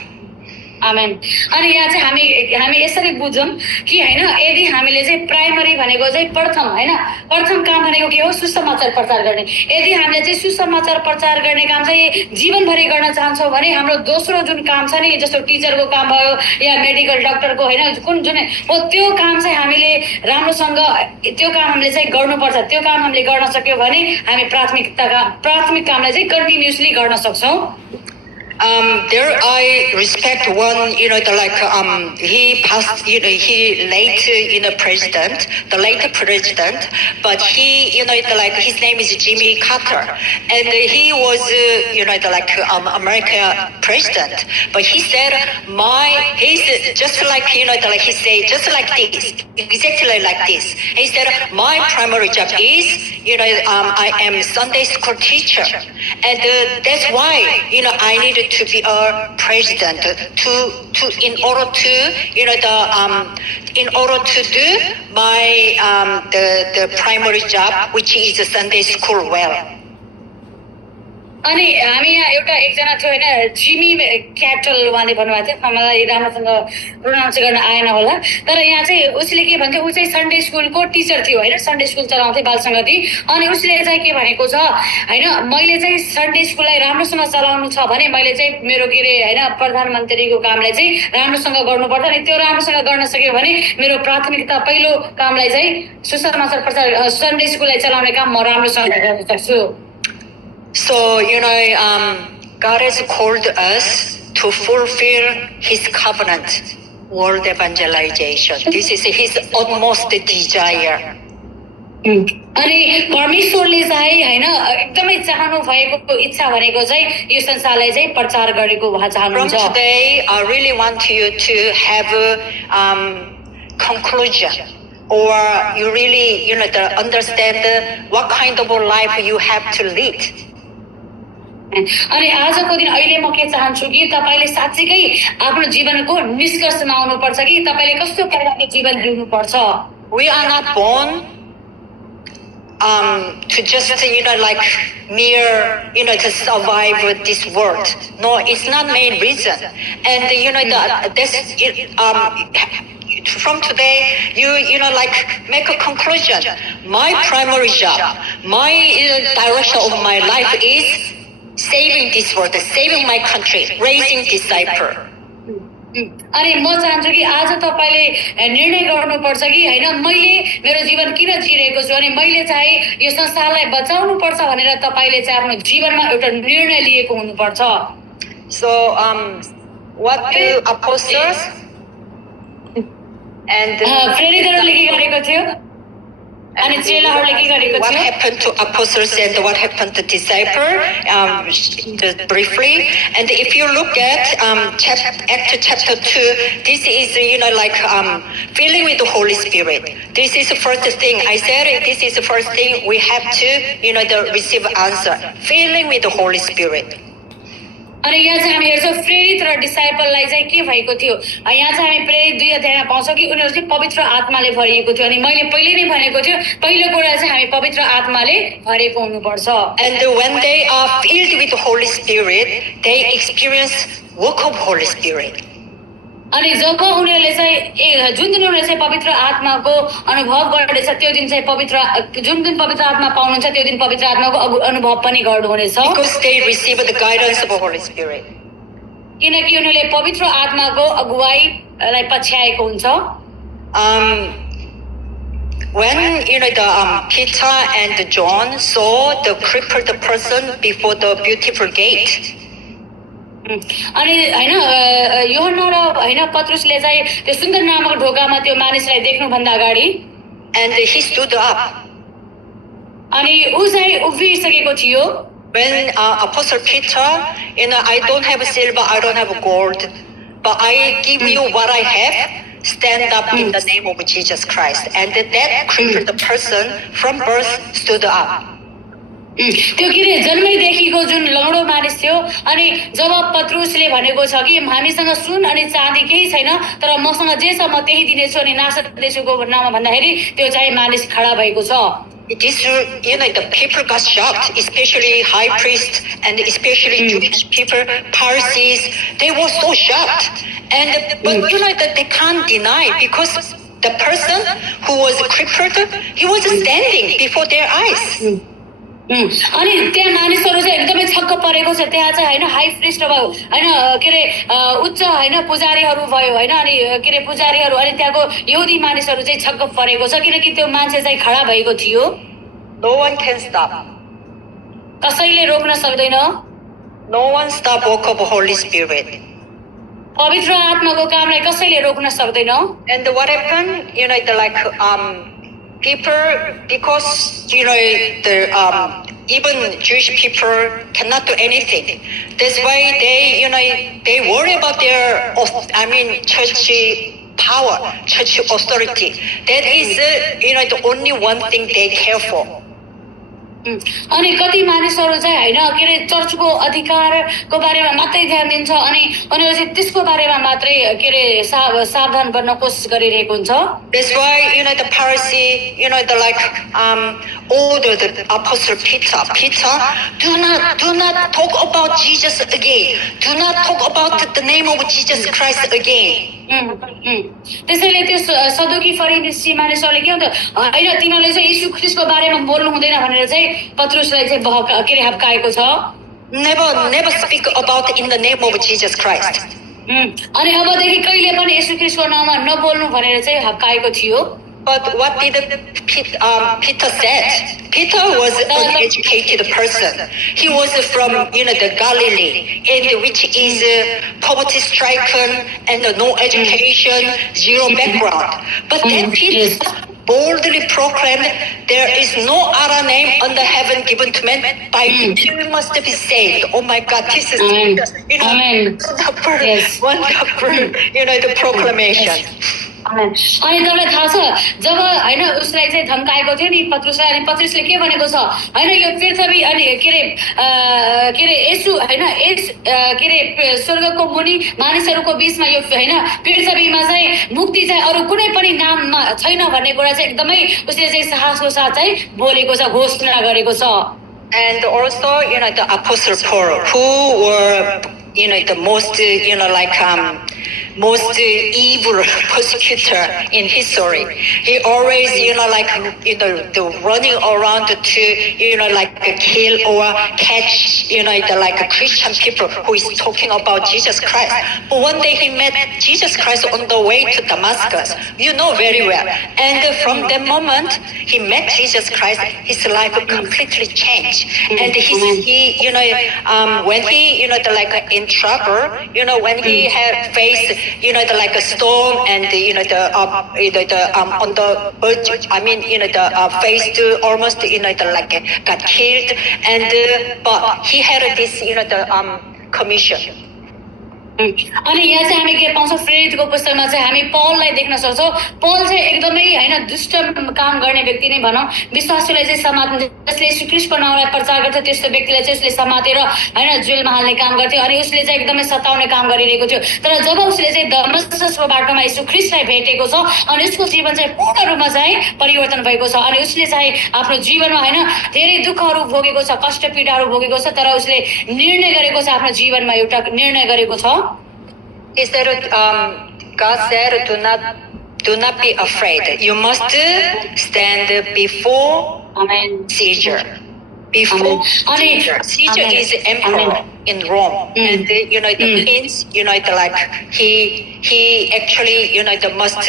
आमेन अनि यहाँ चाहिँ हामी यसरी बुझौँ कि होइन यदि हामीले चाहिँ प्राइमरी भनेको चाहिँ प्रथम काम भनेको के हो सुसमाचार प्रचार गर्ने यदि हामीले चाहिँ सुसमाचार प्रचार गर्ने काम चाहिँ जीवनभरि गर्न चाहन्छौँ भने हाम्रो दोस्रो जुन काम छ नि जस्तो टिचरको काम भयो या मेडिकल डाक्टरको होइन जुन हो त्यो काम चाहिँ हामीले राम्रोसँग त्यो काम हामीले चाहिँ गर्नुपर्छ त्यो काम हामीले गर्न सक्यौँ भने हामी प्राथमिक कामलाई चाहिँ कन्टिन्युसली गर्न सक्छौँ There I respect one, he passed, he late, president, the late president, but he, his name is Jimmy Carter, and he was, American president, but he said, he's just like, he said, just like this, exactly like this. He said, my primary job is, I am Sunday school teacher, and that's why, I needed to be a president in order to do my the primary job, which is Sunday school well. अनि हामी यहाँ एकजना थियो होइन Jimmy cattle उहाँले भन्नुभएको थियो मलाई राम्रोसँग प्रोनाउन्स गर्न आएन होला तर यहाँ चाहिँ उसले के भन्थ्यो ऊ चाहिँ सन्डे स्कुलको टिचर थियो होइन सन्डे स्कुल चलाउँथे बाल सङ्गति अनि उसले चाहिँ के भनेको छ होइन मैले चाहिँ सन्डे स्कुललाई राम्रोसँग चलाउनु छ भने मैले चाहिँ मेरो के अरे होइन प्रधानमन्त्रीको कामलाई चाहिँ राम्रोसँग गर्नुपर्छ अनि त्यो राम्रोसँग गर्न सक्यो भने मेरो प्राथमिकता पहिलो कामलाई चाहिँ सुसमाचार प्रचार सन्डे स्कुललाई चलाउने काम म राम्रोसँग गर्न सक्छु So, God has called us to fulfill His covenant, world evangelization. This is His utmost desire. अनि परमेश्वरले चाहिँ होइन एकदमै चाहनु भएको इच्छा भनेको चाहिँ यो संसारलाई चाहिँ प्रचार गरेको उहाँ चाहनुहुन्छ From today, I really want you to have a conclusion. Or you really, understand what kind of life you have to lead. अनि आजको दिन अहिले म के चाहन्छु कि तपाईले साच्चै आफ्नो जीवनको निष्कर्षमा आउनुपर्छ कि तपाईले कस्तो प्रकारको जीवन जिउनुपर्छ We are not born to just mere to survive this world. No, it's not main reason. And from today, you make a conclusion. My primary job, my direction of my life is saving this world, saving my country, raising disciples. अनि म चाहन्छु कि आज तपाईले निर्णय गर्नुपर्छ कि हैन मैले मेरो जीवन किन जिरहेको छु अनि मैले चाहिँ यो संसारलाई बचाउनु पर्छ भनेर तपाईले चाहिँ आफ्नो जीवनमा एउटा निर्णय लिएको हुनुपर्छ. So what do apostles and प्रेरितहरूले के गरेको थियो अनि चेलाहरूले के गरेको थियो what happened to apostles and what happened to disciples briefly, and if you look at Acts chapter 2, this is filling with the Holy Spirit. This is the first thing I said. This is the first thing we have to receive answer, filling with the Holy Spirit. अनि यहाँ चाहिँ हामी हेर्छौँ प्रेरित र डिसाइपललाई चाहिँ के भएको थियो यहाँ चाहिँ हामी प्रेरित 2 अध्यायमा पाउँछौँ कि उनीहरू चाहिँ पवित्र आत्माले भरिएको थियो अनि मैले पहिले नै भनेको थियो पहिलो कुरा चाहिँ हामी पवित्र आत्माले भरेको हुनुपर्छ. And when they are filled with the Holy Spirit, they experience work of Holy Spirit. अनि जब उनीहरूले चाहिँ जुन दिन उनीहरूले चाहिँ पवित्र आत्माको अनुभव गर्दैछ त्यो दिन चाहिँ जुन दिन पवित्र आत्मा पाउनुहुन्छ त्यो दिन पवित्र आत्माको अनुभव पनि गर्नुहुनेछ. Because they receive the guidance of the Holy Spirit. किनकि उनीहरूले पवित्र आत्माको अगुवाईलाई पछ्याएको हुन्छ. When Peter and John saw the crippled person before the beautiful gate. अनि होइन यूहन्ना र होइन पत्रुसले चाहिँ त्यो सुन्दर नामक ढोकामा त्यो मानिसलाई देख्नुभन्दा अगाडि and he stood up. अनि ऊ चाहिँ उभिसकेको थियो. When Apostle Peter, I don't have silver, I don't have gold, but I give you what I have. Stand up in the name of Jesus Christ. And that crippled person from birth stood up. त्यो के अरे जन्मैदेखिको जुन लौडो मानिस थियो अनि जब पत्रुसले भनेको छ कि हामीसँग सुन अनि चाँदी केही छैन तर मसँग जे छ म त्यही दिनेछु अनि नासरत येशूको नाममा भन्दाखेरि त्यो चाहिँ मानिस खडा भएको छ. It is, the people got shocked, especially high priests and especially Jewish people, Pharisees. They were so shocked. But that they can't deny because the person who was crippled, he was standing before their eyes. अनि त्यहाँ मानिसहरू चाहिँ एकदमै छक्क परेको छ. त्यहाँ चाहिँ होइन हाई प्रिस्ट भयो होइन के अरे उच्च होइन पुजारीहरू भयो होइन अनि के अरे पुजारीहरू अनि त्यहाँको यहुदी मानिसहरू चाहिँ छक्क परेको छ किनकि त्यो मान्छे चाहिँ खडा भएको थियो. No one can stop. कसैले रोक्न सक्दैन. No one stop work of Holy Spirit. पवित्र आत्माको कामलाई कसैले रोक्न सक्दैन. And what happened, people, because even Jewish people cannot do anything. That's why they worry about their church power, church authority. That is the only one thing they care for. अनि कति मानिसहरू चाहिँ होइन के अरे चर्चको अधिकारको बारेमा मात्रै ध्यान दिन्छ अनि उनीहरू चाहिँ त्यसको बारेमा मात्रै के अरे सावधान बन्न कोसिस गरिरहेको हुन्छ. That's why the Pharisee, the Apostle Peter, do not talk about Jesus again. Do not talk about the name of Jesus Christ again. त्यसैले त्यो सदुकी फरिसी मानिसहरूले के हुन्छ होइन तिमीहरूले चाहिँ यीशु ख्रीष्टको बारेमा बोल्नु हुँदैन भनेर चाहिँ पत्रुसलाई चाहिँ के अरे हप्काएको छ. Never speak about in the name of Jesus Christ. अनि अबदेखि कहिले पनि येशू ख्रीष्टको नाममा नबोल्नु भनेर चाहिँ हप्काएको थियो. But what did Peter said? Peter was an uneducated person. He was from the Galilee, and which is poverty-stricken and no education, zero background. But then Peter boldly proclaimed, "There is no other name under heaven given to men by which we must be saved." Oh my God, this is wonderful, the proclamation. अनि तपाईँलाई थाहा छ जब होइन उसलाई चाहिँ धम्काएको थियो नि पत्रुसलाई अनि पत्रुसले के भनेको छ होइन यो पृथ्वी अनि के अरे यसु होइन के अरे स्वर्गको मुनि मानिसहरूको बीचमा यो होइन पृथ्वीमा चाहिँ मुक्ति चाहिँ अरू कुनै पनि नाममा छैन भन्ने कुरा चाहिँ एकदमै उसले चाहिँ साहसको साथ चाहिँ बोलेको छ घोषणा गरेको छ. And also the Apostle Paul, who were the most evil persecutor in history. He always the running around to kill or catch the Christian people who is talking about Jesus Christ. But one day he met Jesus Christ on the way to Damascus. You know very well. And from that moment he met Jesus Christ, his life completely changed. And he when he in trouble, when he had faced a storm and on the verge, faced almost got killed, and but he had this commission. अनि यहाँ चाहिँ हामी के पाउँछौँ प्रेरितको पुस्तकमा चाहिँ हामी पौललाई देख्न सक्छौँ. पौल चाहिँ एकदमै होइन दुष्ट काम गर्ने व्यक्ति नै भनौँ विश्वासीलाई चाहिँ समात्ने जसले येशू ख्रीष्टको नामलाई प्रचार गर्थ्यो त्यस्तो व्यक्तिलाई चाहिँ उसले समातेर होइन जेलमा हाल्ने काम गर्थ्यो अनि उसले चाहिँ एकदमै सताउने काम गरिरहेको थियो. तर जब उसले चाहिँ दमस्कसको बाटोमा येशू ख्रीष्टलाई भेटेको छ अनि उसको जीवन चाहिँ पूर्ण रूपमा चाहिँ परिवर्तन भएको छ अनि उसले चाहिँ आफ्नो जीवनमा होइन धेरै दुःखहरू भोगेको छ, कष्ट पीडाहरू भोगेको छ तर उसले निर्णय गरेको छ आफ्नो जीवनमा एउटा निर्णय गरेको छ. He said, God said, do not be afraid. You must stand before Caesar. Before Caesar. Caesar is the emperor in Rome. And the prince, he actually, must,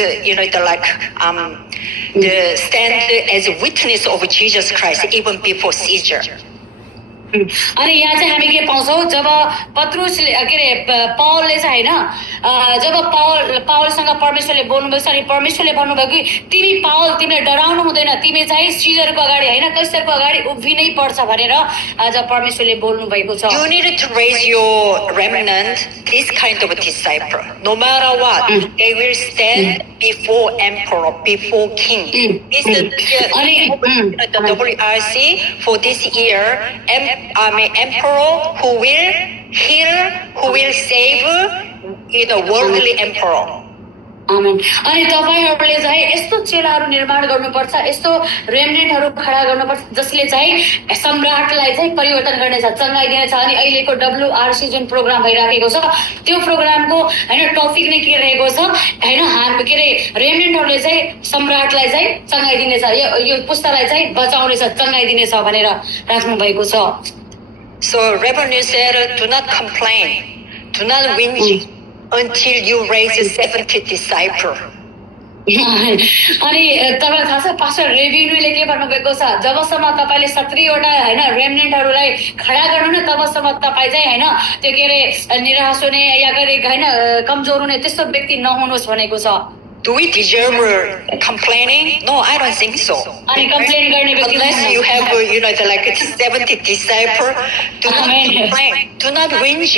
stand as a witness of Jesus Christ even before Caesar. अनि यहाँ चाहिँ हामी के पाउँछौँ जब पत्रुसले के अरे पावलले चाहिँ होइन जब पावलसँग परमेश्वरले बोल्नुभएको छ अनि परमेश्वरले भन्नुभयो कि तिमी पावल तिमीले डराउनु हुँदैन तिमी चाहिँ चिजहरूको अगाडि होइन कसैहरूको अगाडि उभिनै पर्छ भनेर आज परमेश्वरले बोल्नु भएको छ You need to raise your remnant, this kind of disciple. No matter what, they will stand before emperor, before king. This is the WRC for this year. Emperor who will heal, who will save, worldly emperor. आमेन अनि तपाईहरुले चाहिँ यस्तो चेलाहरू निर्माण गर्नुपर्छ यस्तो रेमनेन्टहरू खडा गर्नुपर्छ जसले चाहिँ सम्राटलाई चाहिँ परिवर्तन गर्नेछ चंगाइदिनेछ अनि अहिलेको WRC जुन प्रोग्राम भइराखेको छ त्यो प्रोग्रामको हैन टपिक नै के रहेको छ हैन हामी के रे रेमनेन्टहरूले चाहिँ सम्राटलाई चाहिँ चंगाइदिनेछ यो पुस्तालाई चाहिँ बचाउनेछ चंगाइदिनेछ भनेर राख्नु भएको छ So Reverend said, do not complain, do not whinge until you raise 70 disciples. अनि तपाईलाई थाहा छ पास्टर रेभिन्यूले के भन्नुभएको छ जबसम्म तपाईले 70 वटा हैन रेमनेन्टहरूलाई खडा गर्नु न तबसम्म तपाई चाहिँ हैन त्यो के रे निराश हुने या गरे हैन कमजोर हुने त्यस्तो व्यक्ति नहुनुहोस् भनेको छ Do we deserve complaining? No, I don't think so. Unless you have, like 70 disciples, do not complain, do not whinge.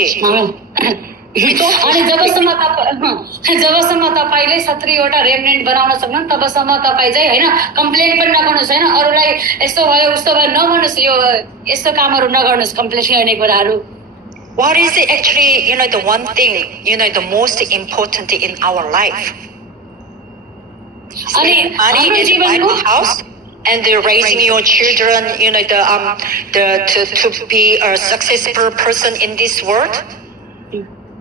अनि जबसम्म तपाईले 70 वटा रेमनेन्ट बनाउन सक्नु तबसम्म तपाई चाहिँ हैन कम्प्लेन पनि नगर्नुस् हैन अरूलाई यस्तो भयो उस्तो भयो नभन्नुस् यो यस्तो कामहरु नगर्नुस् कम्प्लेन गर्ने कुराहरु What is actually, the one thing, the most important in our life? Money is buying a house and raising your children, to be a successful person in this world?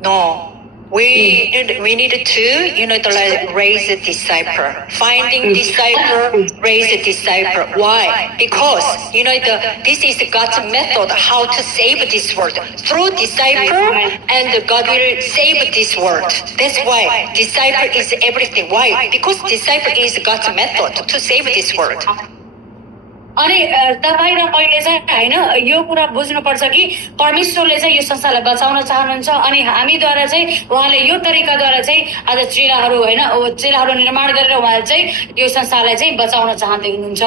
No. We need to, raise a disciple. Finding disciple, raise a disciple. Why? Because, this is God's method how to save this world. Through disciple, and God will save this world. That's why disciple is everything. Why? Because disciple is God's method to save this world. अनि तपाई र मैले चाहिँ हैन यो कुरा बुझ्नुपर्छ कि परमेश्वरले चाहिँ यो संसारलाई बचाउन चाहनुहुन्छ अनि हामीद्वारा चाहिँ उहाँले यो तरिकाद्वारा चाहिँ आज चेलाहरू हैन चेलाहरू निर्माण गरेर उहाँले चाहिँ यो संसारलाई चाहिँ बचाउन चाहदै हुनुहुन्छ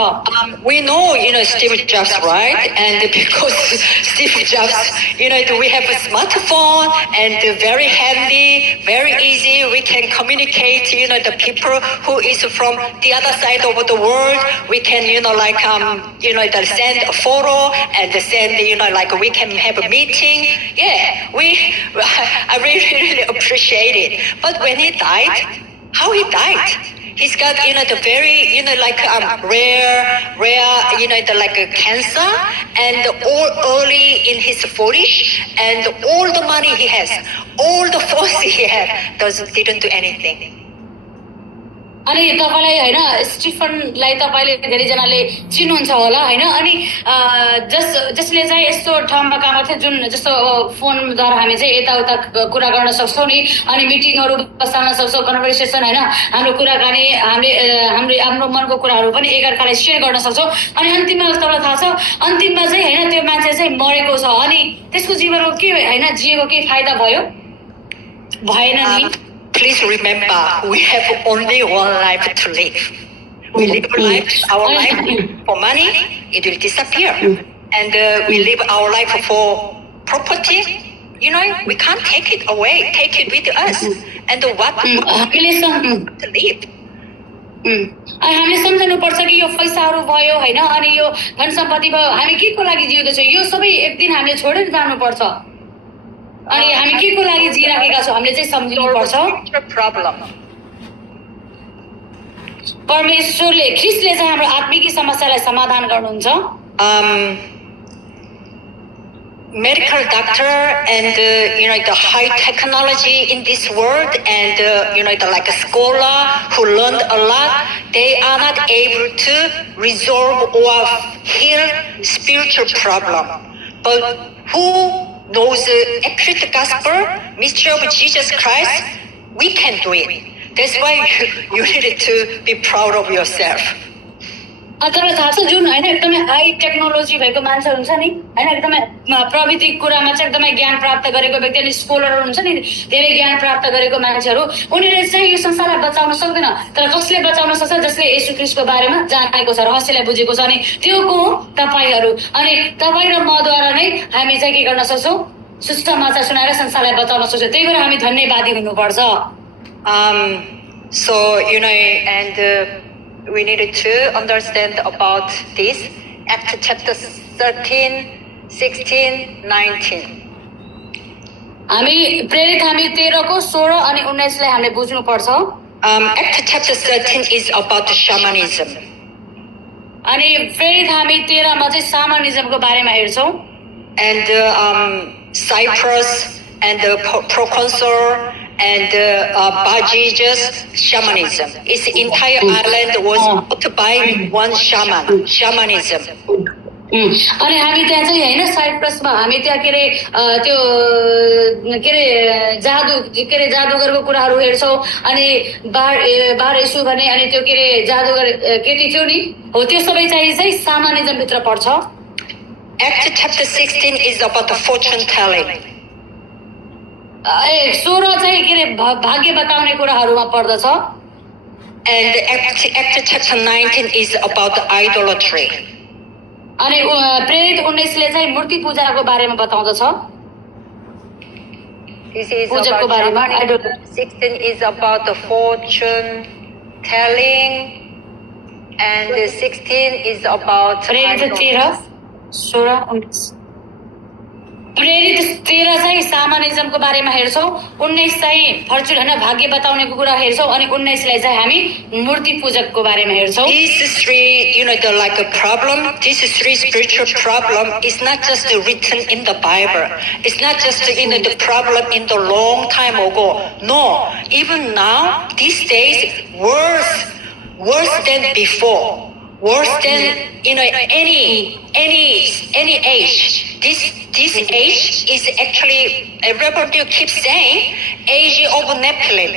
We know, Steve Jobs, right? And because Steve Jobs, we have a smartphone and very handy, very easy. We can communicate, the people who is from the other side of the world. We can, send a photo and send, we can have a meeting. Yeah, I really appreciate it. But when he died, how he died? He's got, the very, rare, like cancer and all early in his 40s and all the money he has, all the force he had, didn't do anything. अनि तपाईलाई हैन स्टिफनलाई तपाईले धेरै जनाले चिन्नुहुन्छ होला हैन अनि जसले चाहिँ यस्तो ठाउँमा काम गर्थे जुन जस्तो फोनद्वारा हामी चाहिँ यताउता कुरा गर्न सक्छौं नि अनि मिटिङहरु बसाल्न सक्छौं कन्भर्सेसन हैन हाम्रो कुराकानी हाम्रो मनको कुराहरु पनि एकअर्कालाई शेयर गर्न सक्छौं अनि अन्तिममा तपाईलाई थाहा छ अन्तिममा चाहिँ हैन त्यो मान्छे चाहिँ मरेको छ अनि त्यसको जीवनको के हैन जिएको के फाइदा भयो भएन नि Please remember, we have only one life to live. We live our life for money, it will disappear. And we live our life for property, we can't take it away, take it with us. And what to live? हामीले सम्झनु पर्छ कि यो पैसाहरु भयो हैन अनि यो धन सम्पत्ति भयो हामी के को लागि जिउँदै छौं यो सबै एक दिन हामीले छोडेर जानु पर्छ अनि हामी के को लागि जिइराखेका छौं हामीले चाहिँ सम्झिनु पर्छ प्रब्लम परमेश्वरले ख्रीष्टले चाहिँ हाम्रो आत्मिक समस्यालाई समाधान गर्नुहुन्छ medical doctor and the high technology in this world and like a scholar who learned a lot, they are not able to resolve or heal spiritual problem. But who knows the accurate gospel, mystery of Jesus Christ, we can do it. That's why you need to be proud of yourself. तपाईँलाई थाहा छ जुन होइन एकदमै high technology भएको मान्छेहरू हुन्छ नि होइन एकदमै प्रविधि कुरामा चाहिँ एकदमै ज्ञान प्राप्त गरेको व्यक्ति अनि स्कोलरहरू हुन्छ नि धेरै ज्ञान प्राप्त गरेको मान्छेहरू उनीहरूले चाहिँ यो संसारलाई बचाउन सक्दैन तर कसले बचाउन सक्छ जसले येशू ख्रीष्टको बारेमा जानेको छ रहस्यलाई बुझेको छ अनि त्यो को हो तपाईँहरू अनि तपाईँ र मद्वारा नै हामी चाहिँ के गर्न सक्छौँ सुसमाचार सुनाएर संसारलाई बचाउन सक्छौँ त्यही भएर हामी धन्यवादी हुनुपर्छ So, and we needed to understand about this. Acts chapter 13, 16, 19. हामी प्रेरित हामी 13 को 16 अनि 19 लाई हामीले बुझ्नु पर्छ Acts chapter 13 is about shamanism. अनि प्रेरित हामी 13 मा चाहिँ शामनिज्मको बारेमा हेर्छौं And Cyprus and the proconsul and Bajija's shamanism. Its entire island was put by one shamanism. अनि हामी त्यहाँ चाहिँ हैन साइप्रसमा हामी त्यहाँ के रे त्यो के रे जादुगरको कुराहरू हेर्छौं अनि बार यसु भने अनि त्यो के रे जादुगर केटी थियो नि हो त्यो सबै चाहिँ शामनिज्म भित्र पर्छ Acts chapter 16 is about the fortune telling. 16 चाहिँ के रे भाग्य बताउने कुराहरूमा पर्दछ And Acts chapter 19 is about idolatry. अनि प्रेरित 19 ले चाहिँ मूर्ति पूजाको बारेमा बताउँदछ This is पूजाको बारेमा 16 is about the fortune telling and 16 is about प्रेरित 13 16 19 प्रेरित 13 चाहिँ शामनिज्मको बारेमा हेर्छौं 19 चाहिँ फर्चुन हैन भाग्य बताउनेको कुरा हेर्छौं अनि 19 लाई चाहिँ हामी मूर्ति पूजकको बारेमा हेर्छौं These three like a problem, these three spiritual problem is not just written in the Bible. It's not just the problem in the long time ago. No, even now these days worse than before. Worse than any age. This age is actually everybody keeps saying age of Nephilim.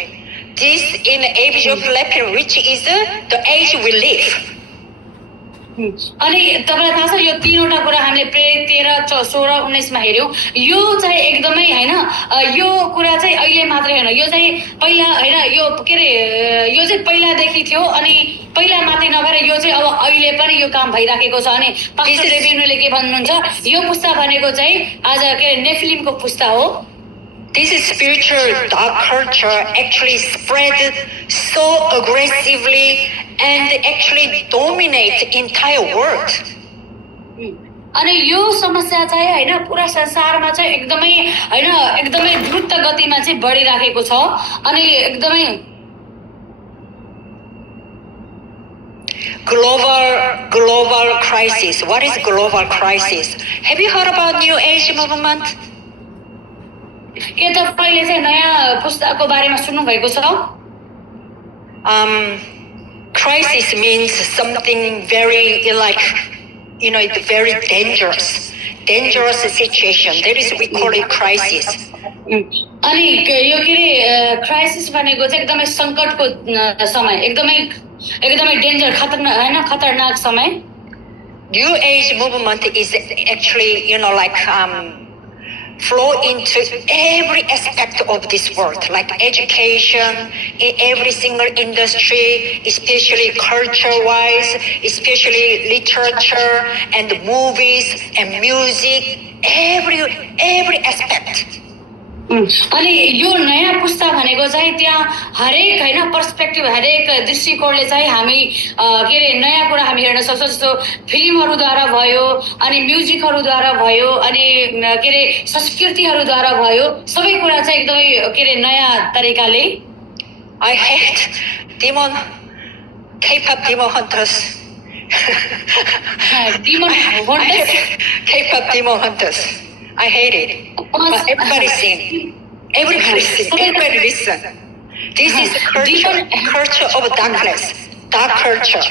This in the age of Nephilim, which is the age we live. अनि तपाईलाई थाहा छ यो तीनवटा कुरा हामीले प्रेरित 13 16 19 मा हेर्यौं यो चाहिँ एकदमै हैन यो कुरा चाहिँ अहिले मात्रै हैन यो चाहिँ पहिला हैन यो के रे यो चाहिँ पहिला देखि थियो अनि पहिला मात्रै नभएर यो चाहिँ अब अहिले पनि यो काम भइराखेको छ अनि पास्टर रेबिनुले के भन्नुहुन्छ यो पुस्ता भनेको चाहिँ आज के नेफिलिमको पुस्ता हो This spiritual dark culture actually spread so aggressively and actually dominate entire world. अनि यो समस्या चाहिँ हैन पुरा संसारमा चाहिँ एकदमै द्रुत गतिमा चाहिँ बढिराखेको छ अनि एकदमै global crisis. What is global crisis? Have you heard about New Age movement? के तपाईले चाहिँ नयाँ पुस्ताको बारेमा सुन्नु भएको छ Crisis means something very very dangerous situation. That is we call it crisis. अनि यो के रे क्राइसिस भनेको चाहिँ एकदमै संकटको समय एकदमै डेन्जर खतरनाक समय New Age movement is actually flow into every aspect of this world, like education, in every single industry, especially culture-wise, especially literature and movies and music, every aspect. अनि यो नयाँ पुस्ता भनेको चाहिँ त्यहाँ हरेक हैन पर्सपेक्टिभ हरेक दृष्टिकोणले चाहिँ हामी के रे नयाँ कुरा हामी हेर्न सक्छौं जस्तो फिल्महरुद्वारा भयो अनि म्युजिकहरुद्वारा भयो अनि के रे संस्कृतिहरुद्वारा भयो सबै कुरा चाहिँ एकदमै के रे नयाँ तरिकाले I hate K-pop demon hunters. K-pop demon hunters. I hate it. But everybody sing. Everybody listen. This is culture of darkness. Dark culture.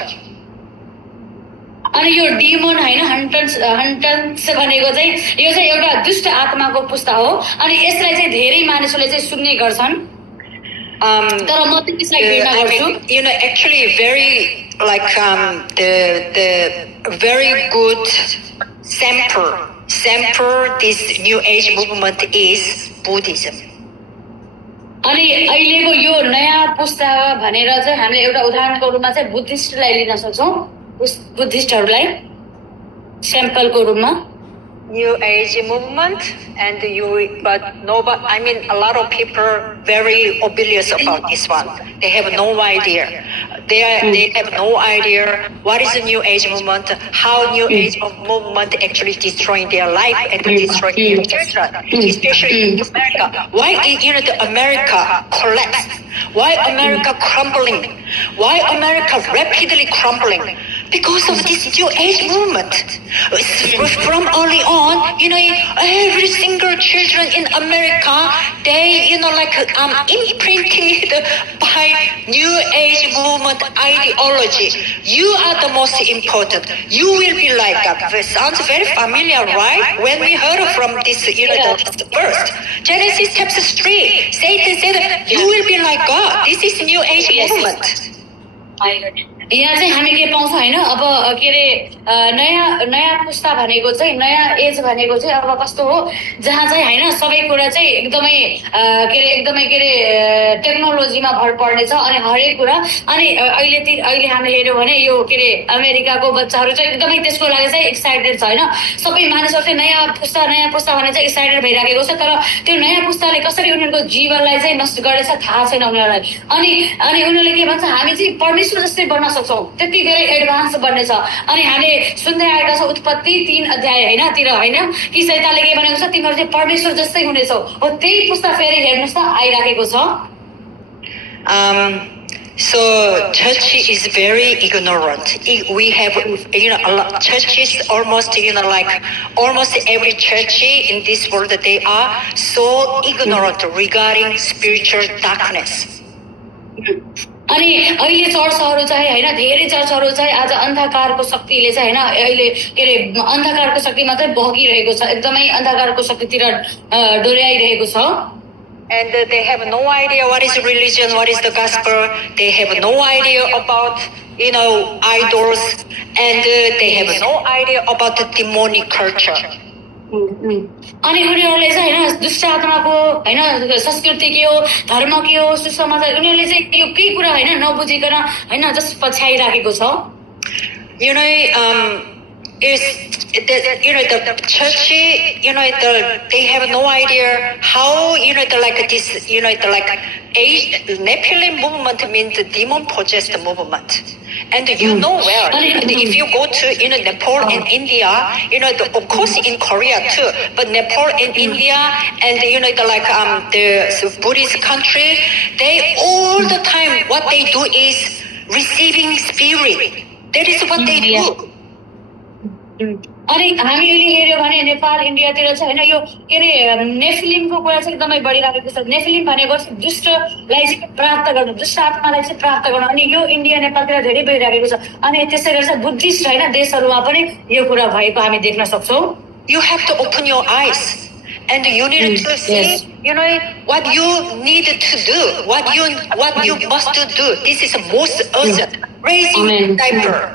अनि यो डिमन हैन हन्टन्स भनेको चाहिँ यो चाहिँ एउटा दुष्ट आत्माको पुस्ता हो अनि यसलाई चाहिँ धेरै मानिसहरूले चाहिँ सुन्ने गर्छन् तर म त्यसलाई घृणा I गर्छु mean, actually very like the very good sample this new age movement is Buddhism. अनि अहिलेको यो नयाँ पुस्ता भनेर चाहिँ हामीले एउटा उदाहरणको रूपमा चाहिँ बुद्धिस्टलाई लिन सक्छौँ बुद्धिस्टहरूलाई स्याम्पलको रूपमा New age movement and but nobody, I mean a lot of people very oblivious about this one. They have no idea. They have no idea what is the new age movement, how new age movement actually destroying their life and destroying their children, especially in America. Why the America collapsed? Why America crumbling? Why America rapidly crumbling? Because of this new age movement. From early on, every single children in America, they, imprinted by new age movement ideology. You are the most important. You will be like that. It sounds very familiar, right? When we heard from this, the first Genesis chapter 3, Satan said, you will be like God. This is new age movement. यहाँ चाहिँ हामी के पाउँछौँ होइन अब के अरे नयाँ पुस्ता भनेको चाहिँ नयाँ एज भनेको चाहिँ अब कस्तो हो जहाँ चाहिँ होइन सबै कुरा चाहिँ एकदमै के अरे टेक्नोलोजीमा भर पर्नेछ अनि हरेक कुरा अनि अहिले हामीले हेर्यौँ भने यो के अरे अमेरिकाको बच्चाहरू चाहिँ एकदमै त्यसको लागि चाहिँ एक्साइटेड छ होइन सबै मानिसहरू चाहिँ नयाँ पुस्ता भने चाहिँ एक्साइटेड भइराखेको छ तर त्यो नयाँ पुस्ताले कसरी उनीहरूको जीवनलाई चाहिँ नष्ट गरेछ थाहा छैन उनीहरूलाई अनि उनीहरूले के भन्छ हामी चाहिँ परमेश्वर जस्तै बन्न सक्छौँ त्यति धेरै एडभान्स बन्नेछ अनि हामीले सुन्दै आएका छौँ उत्पत्ति 3 अध्याय होइन कि शैतानले के भनेको छ तिमीहरू चाहिँ परमेश्वर जस्तै हुनेछौ हो त्यही पुस्ता फेरि हेर्नुहोस् त आइराखेको छ So church is very ignorant. We have, a lot churches almost, like almost every church in this world, they are so ignorant regarding spiritual darkness. अनि अहिले चर्चहरू चाहिँ होइन धेरै चर्चहरू चाहिँ आज अन्धकारको शक्तिले चाहिँ होइन अहिले के अरे अन्धकारको शक्तिमा चाहिँ बगिरहेको छ एकदमै अन्धकारको शक्तितिर डोर्याइरहेको छ And they have no idea what is religion, what is the gospel. They have no idea about, idols. And they have no idea about the demonic culture. अनि उनीहरूले चाहिँ होइन दुष्ट आत्माको होइन संस्कृति के हो धर्म के हो सुसमाचार उनीहरूले चाहिँ यो केही कुरा होइन नबुझिकन होइन जस्ट पछ्याइराखेको छ the church, they have no idea how, this, Nephilim movement means demon-possessed movement. And well, and if you go to, Nepal and India, of course in Korea too, but Nepal and India and, the Buddhist country, they all the time, what they do is receiving spirit. That is what they do. अनि हामी अहिले हेर्यौँ भने नेपाल इन्डियातिर चाहिँ होइन यो के अरे नेफिलिमको कुरा चाहिँ एकदमै बढिरहेको छ नेफिलिम भनेको चाहिँ दुष्टलाई चाहिँ प्राप्त गर्नु दुष्ट आत्मालाई चाहिँ प्राप्त गर्नु अनि यो इन्डिया नेपालतिर धेरै बढिरहेको छ अनि त्यसै गरेर चाहिँ बुद्धिस्ट होइन देशहरूमा पनि यो कुरा भएको हामी देख्न सक्छौँ You have to open your eyes and you need to see what you need to do what you must do. This is the most urgent. Raising diaper.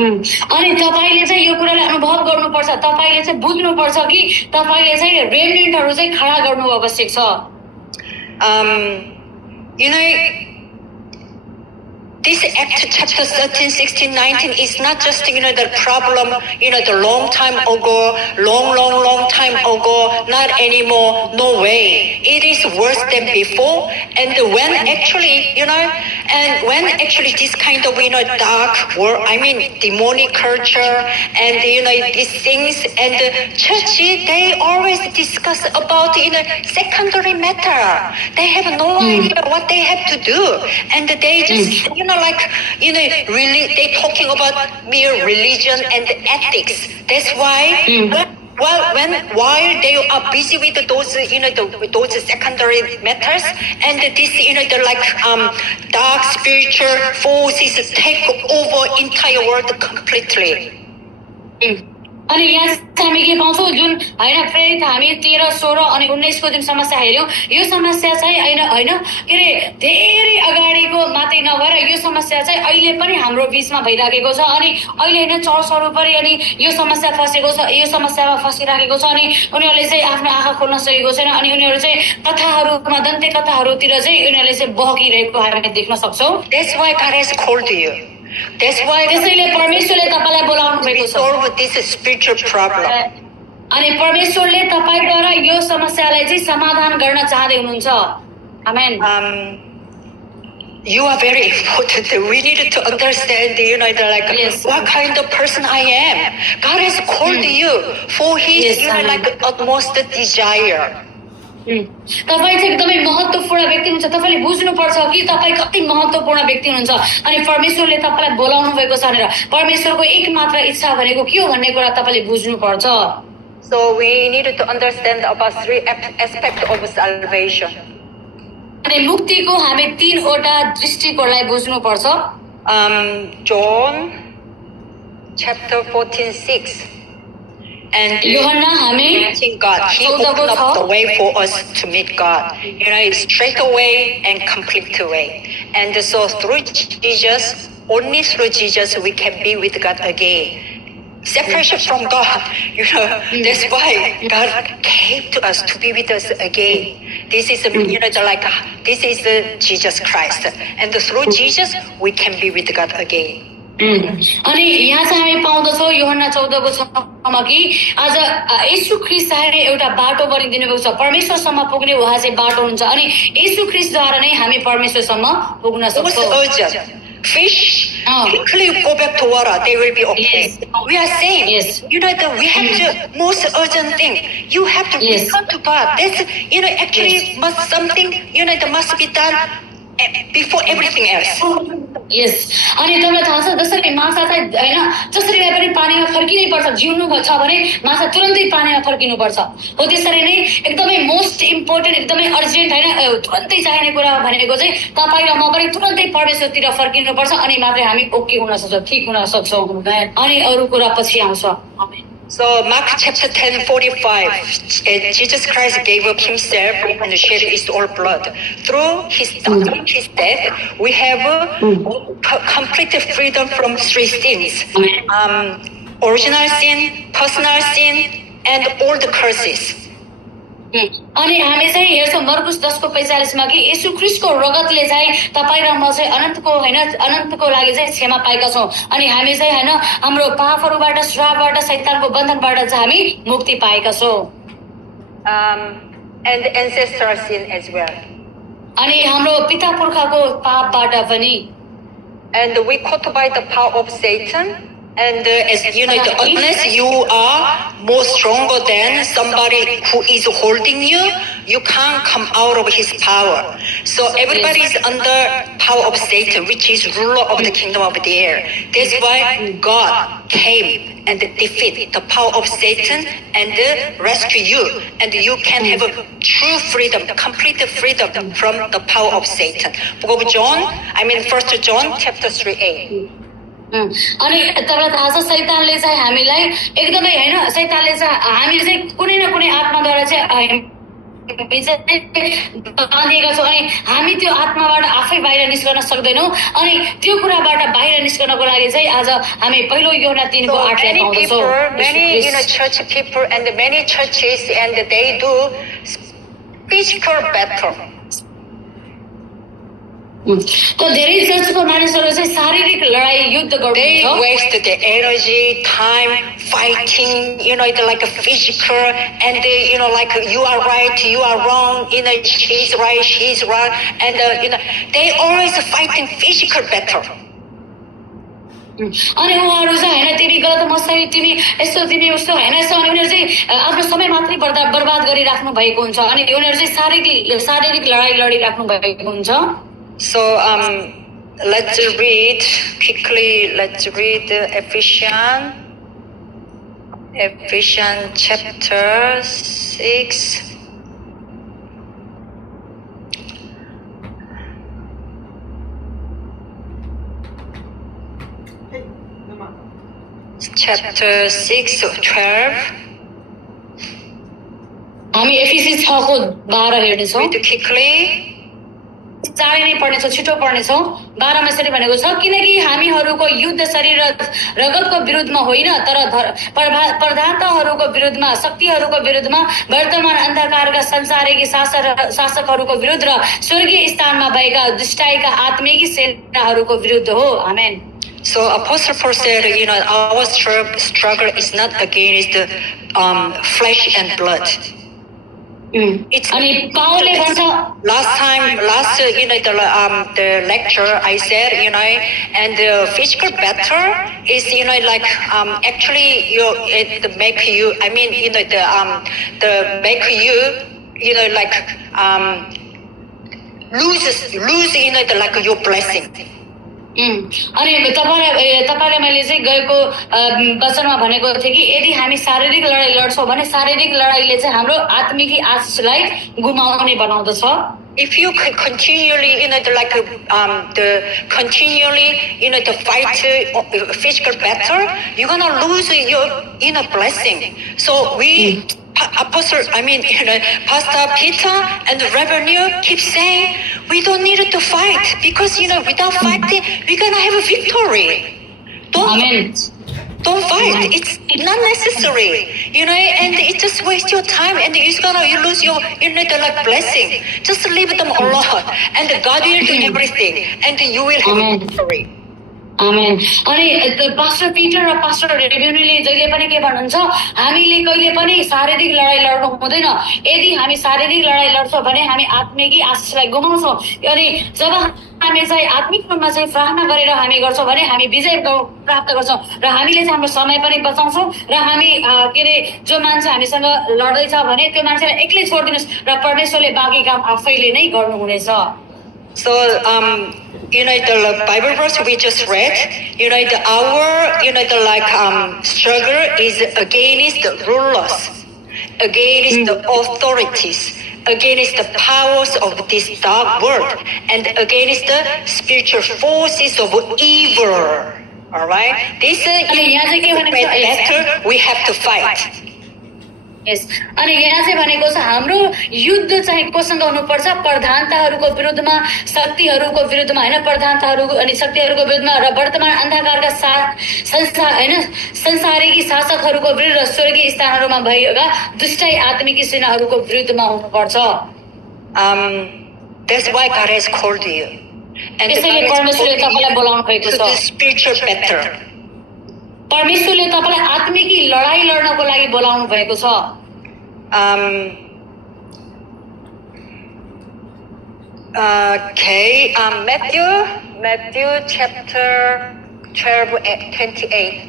अनि तपाईले चाहिँ यो कुरालाई अनुभव गर्नुपर्छ तपाईले चाहिँ बुझ्नुपर्छ कि तपाईले चाहिँ रेमिनेन्टहरु चाहिँ खडा गर्नु आवश्यक छ This Act chapter 13, 16, 19 is not just, the problem, the long time ago, long time ago, not anymore, no way. It is worse than before. And when actually, this kind of, dark world, demonic culture and, these things and the church, they always discuss about, secondary matter. They have no idea what they have to do. And they just, really, they talking about mere religion and ethics. That's why, while they are busy with those, those secondary matters, and this, dark spiritual forces take over entire world completely. अनि यहाँ चाहिँ हामी के पाउँछौँ जुन होइन प्रेरित हामी 13, 16 अनि 19 को जुन समस्या हेऱ्यौँ यो समस्या चाहिँ होइन के अरे धेरै अगाडिको मात्रै नभएर यो समस्या चाहिँ अहिले पनि हाम्रो बिचमा भइराखेको छ अनि अहिले होइन चर्चहरू पनि अनि यो समस्या फसेको छ यो समस्यामा फसिराखेको छ अनि उनीहरूले चाहिँ आफ्नो आँखा खोल्न सकेको छैन अनि उनीहरू चाहिँ कथाहरूमा दन्ते कथाहरूतिर चाहिँ उनीहरूले चाहिँ बहकिरहेको हामीले देख्न सक्छौँ. That's why God has called you. That's why त्यसैले परमेश्वरले तपाईँलाई बोलाउनु भएको छ. solve this spiritual problem. अनि परमेश्वरले तपाईँद्वारा यो समस्यालाई चाहिँ समाधान गर्न चाहँदै हुनुहुन्छ. आमेन. You are very important. We need to understand, like Yes. what kind of person I am. God has called you for His, Yes, amen. like utmost desire. तपाईँ चाहिँ एकदमै महत्त्वपूर्ण व्यक्ति हुनुहुन्छ. तपाईँले बुझ्नुपर्छ कि तपाईँ कति महत्त्वपूर्ण व्यक्ति हुनुहुन्छ अनि परमेश्वरले तपाईँलाई बोलाउनु भएको छ भनेर. परमेश्वरको एक मात्र इच्छा भनेको के हो भन्ने कुरा तपाईँले बुझ्नुपर्छ. So we need to understand about three aspects of salvation. अनि मुक्तिको हामी 3वटा दृष्टिकोणलाई बुझ्नुपर्छ. John chapter 14:6. And यूहन्ना हामी meeting God, He opened up the way for us to meet God. Straight away and complete way. And so through Jesus, only through Jesus, we can be with God again. Separation from God, that's why God came to us to be with us again. This is, this is Jesus Christ. And through Jesus, we can be with God again. अनि यहाँ चाहिँ हामी पाउँदछौँ यूहन्ना 14 को 6 कि आज येशू ख्रीष्टले एउटा बाटो बनिदिनु भएको छ. परमेश्वरसम्म पुग्ने उहाँ चाहिँ बाटो हुन्छ अनि येशू ख्रीष्टद्वारा नै हामी परमेश्वरसम्म पुग्न सक्छौँ. Fish quickly go back to water, they will be okay. Yes. We are saying, Yes. That we have to most urgent thing. You have to Yes. return to God. That's actually Yes. must something that must be done before everything else. Yes अनि तपाईँलाई थाहा छ जसरी माछा चाहिँ होइन जसरी भए पनि पानीमा फर्किनै पर्छ. जिउनु छ भने माछा तुरन्तै पानीमा फर्किनु पर्छ. हो त्यसरी नै एकदमै मोस्ट इम्पोर्टेन्ट एकदमै अर्जेन्ट होइन तुरन्तै चाहिने कुरा भनेको चाहिँ तपाईँ र म पनि तुरन्तै परमेश्वरतिर फर्किनु पर्छ अनि मात्रै हामी ओके हुन सक्छौँ, ठिक हुन सक्छौँ. अनि अरू कुरा पछि आउँछ. So Mark chapter 10:45, Jesus Christ gave up Himself and shed His own blood. Through His death, we have complete freedom from three sins: original sin, personal sin, and all the curses. अनि हामी चाहिँ हेर्छौँ मर्कुस 10:45 मा कि येशू ख्रीष्टको रगतले चाहिँ तपाईँ र म चाहिँ अनन्तको लागि चाहिँ क्षमा पाएका छौँ अनि हामी चाहिँ होइन हाम्रो पापहरूबाट श्रापबाट शैतानको बन्धनबाट चाहिँ हामी मुक्ति पाएका छौँ. And ancestral sin as well. अनि हाम्रो पिता पुर्खाको पापबाट पनि. And we caught by the power of Satan. And as unless you are more stronger than somebody who is holding you, you can't come out of his power. So everybody is under power of Satan, which is ruler of the kingdom of the air. That's why God came and defeat the power of Satan and rescue you. And you can have a true freedom, complete freedom from the power of Satan. Book of John, 1 John chapter 3:8. अनि तपाईँलाई थाहा छ शैतानले चाहिँ हामीलाई एकदमै होइन शैतानले चाहिँ हामी चाहिँ कुनै न कुनै आत्माद्वारा चाहिँ बाँधिएका छौँ अनि हामी त्यो आत्माबाट आफै बाहिर निस्कन सक्दैनौँ अनि त्यो कुराबाट बाहिर निस्कनको लागि चाहिँ आज हामी पहिलो यूहन्ना 3:8 लाई पाउँछौँ. Many church people and many churches and they do physical battle. त धेरै चर्चको मानिसहरू चाहिँ शारीरिक लडाई युद्ध गर्नुहुन्छ. They waste the energy, time fighting, like a physical, and like you are right, you are wrong, she's right, she's wrong, and they always fighting physical battle. अनि उहाँहरू चाहिँ होइन तिमी गलत म सही तिमी यस्तो तिमी उस्तो होइन यस्तो अनि उनीहरू चाहिँ आफ्नो समय मात्रै बर्बाद गरिराख्नु भएको हुन्छ अनि उनीहरू चाहिँ शारीरिक लडाई लडिराख्नु भएको हुन्छ. So let's read quickly. Let's read Ephesians chapter 6. chapter 6:12. हामी एफिसी 6 को 12 हेर्नेछौँ। Read quickly. चाँडै नै पढ्नेछौँ, छिटो पढ्नेछौँ। 12 मा यसरी भनेको छ, किनकि हामीहरूको युद्ध शरीर र रगतको विरुद्धमा होइन, तर प्रधानताहरूको विरुद्धमा, शक्तिहरूको विरुद्धमा, वर्तमान अन्धकारका संसारिक शासकहरूको विरुद्ध र स्वर्गीय स्थानमा भएका दुष्टाइका आत्मिक सेनाहरूको विरुद्ध हो। आमेन। So Apostle Paul said, our struggle is not against flesh and blood. It's अनि पावलले भन्छ, last the lecture I said, and the physical battle is actually it make you, I mean, the make you lose your blessing. अनि तपाईलाई मैले चाहिँ गएको वचनमा भनेको थिएँ कि यदि हामी शारीरिक लडाई लड्छौँ भने शारीरिक लडाईले चाहिँ हाम्रो आत्मिक आशिषलाई गुमाउने बनाउँदछ। If you continually, the fight physical battle, you're gonna lose your inner blessing. So Pastor Peter and Reverend Neil keep saying we don't need to fight because without fighting we're gonna have a victory. Don't fight. It's not necessary, and it just wastes your time, and you lose your blessing. Just leave them alone, and God will do everything, and you will have victory. आमेन। अनि pastor पिटर र pastor रेभेन्यूले जहिले पनि के भन्नुहुन्छ, हामीले कहिले पनि शारीरिक लडाई लड्नु हुँदैन। यदि हामी शारीरिक लडाई लड्छौँ भने हामी आत्मिक आशिषलाई गुमाउँछौँ। अनि जब हामी चाहिँ आत्मिक रूपमा चाहिँ प्रार्थना गरेर हामी गर्छौँ भने हामी विजय प्राप्त गर्छौँ र हामीले चाहिँ हाम्रो समय पनि बचाउँछौँ र हामी जो मान्छे हामीसँग लड्दैछ भने त्यो मान्छेलाई एक्लै छोडिदिनुहोस् र परमेश्वरले बाँकी काम आफैले नै गर्नुहुनेछ। So, the Bible verse we just read, our struggle is against the rulers, against the authorities, against the powers of this dark world, and against the spiritual forces of evil. All right? This battle we have to fight. Yes अनि यहाँ चाहिँ भनेको छ हाम्रो युद्ध चाहिँ कोसँग हुनुपर्छ, प्रधानताहरूको विरुद्धमा, शक्तिहरूको विरुद्धमा हैन, प्रधानताहरू अनि शक्तिहरूको विरुद्धमा र वर्तमान अन्धकारका संसारिक शासकहरूको विरुद्ध र स्वर्गीय स्थानहरूमा भएका दुष्टाइ आत्मिक सेनाहरूको विरुद्धमा हुनुपर्छ। That's why God has called you. And त्यसैले परमेश्वरले तपाईलाई बोलाउनु भएको छ। Spiritual battle. परमेश्वरले तपाईलाई आत्मिक लडाई लड्नको लागि बोलाउनु भएको छ। Okay, Matthew chapter 12:28.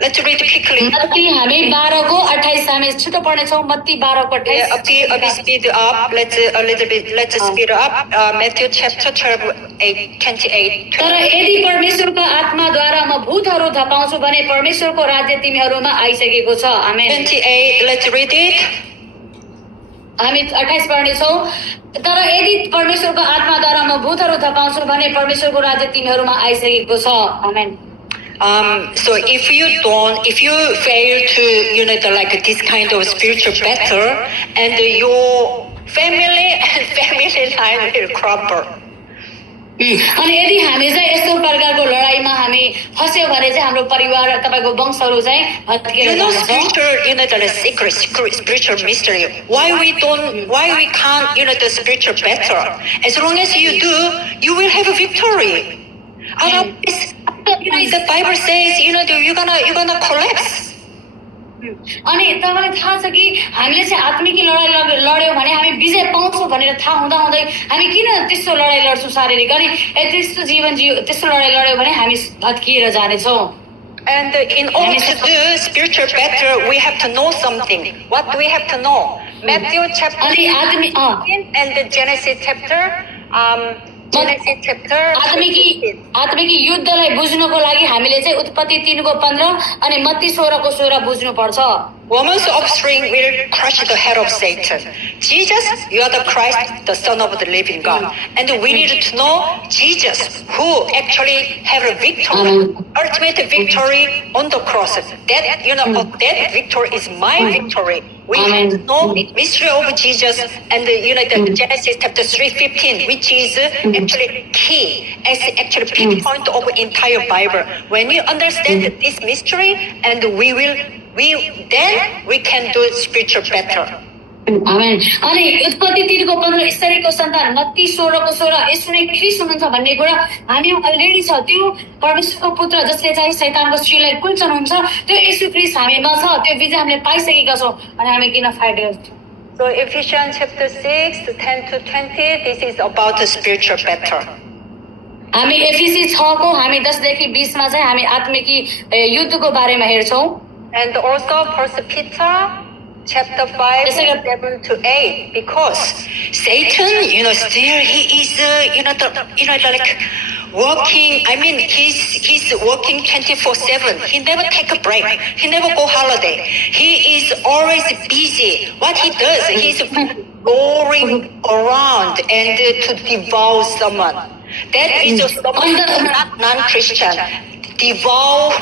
Let's read quickly. मत्ती हामी 12 को 28 हामी छिटो पढ्ने छौं। मत्ती 12 को 28। A bit speed up. Let's speed up. Matthew chapter 12:28. तर यदि परमेश्वरको आत्माद्वारा म भूतहरू धपाउँछु भने परमेश्वरको राज्य तिमीहरूमा आइसकेको छ। आमेन। 28. Let's read it. हामी 28 पढ्ने छौं। तर यदि परमेश्वरको आत्माद्वारा म भूतहरू धपाउँछु भने परमेश्वरको राज्य तिमीहरूमा आइसकेको छ। आमेन। So if you fail to this kind of spiritual battle, and your family line will crumble. अनि यदि हामी चाहिँ यस्तो प्रकारको लडाईमा हामी फस्यो भने चाहिँ हाम्रो परिवार तपाईको वंशहरू चाहिँ भत्किएर जान्छ। The secret spiritual mystery. Why we can't the spiritual battle? As long as you do, you will have a victory. Otherwise, the Bible says, you're gonna collapse. अनि तपाईलाई थाहा छ कि हामीले चाहिँ आत्मिक लडाई लड्यौं भने हामी विजय पाउँछौं भनेर थाहा हुँदै हामी किन त्यस्तो लडाई लड्छौं शारीरिक, अनि त्यस्तो जीवन त्यस्तो लडाई लड्यौं भने हामी भत्किएर जानेछौं। And in order to do spiritual battle, we have to know something. What do we have to know? Matthew chapter and the Genesis chapter. आत्मिक युद्धलाई बुझ्नको लागि हामीले चाहिँ उत्पत्ति 3 को 15 अनि मत्ती 16 को 16 बुझ्नु पर्छ। Woman's offspring will crush the head of Satan. Jesus, you are the Christ, the Son of the living God. And we need to know Jesus, who actually have a victory, ultimate victory on the cross. That, that victory is my victory. We have to know the mystery of Jesus and the Genesis chapter 3:15, which is actually key, as actually pinpoint of entire Bible. When you understand this mystery, and then we can do spiritual better. आमेन अनि उत्पत्ति 3 को 15 ईश्वरको सन्तान मत्ती 16 को 16 यसो नै ख्रीष्ट हुनुहुन्छ भन्ने कुरा हामी अलरेडी छ त्यो परमेश्वरको पुत्र जसले चाहिँ शैतानको स्त्रीलाई कुल्चनुहुन्छ त्यो येशू ख्रीष्ट हामीमा छ त्यो विजय हामीले पाइसकेका छौं अनि हामी किन फाइट गर्छौं So Ephesians chapter 6 10 to 20 this is about the spiritual battle. हामी एफिसी 6 को हामी 10 देखि 20 मा चाहिँ हामी आत्मिकी युद्धको बारेमा हेर्छौं. And also First Peter chapter 5 7 to 8 because Satan still he is like working. I mean he's working 24/7. He never take a break. He never go holiday. He is always busy. What he does, he's going around and to devour someone. That is not non-Christian. Devour.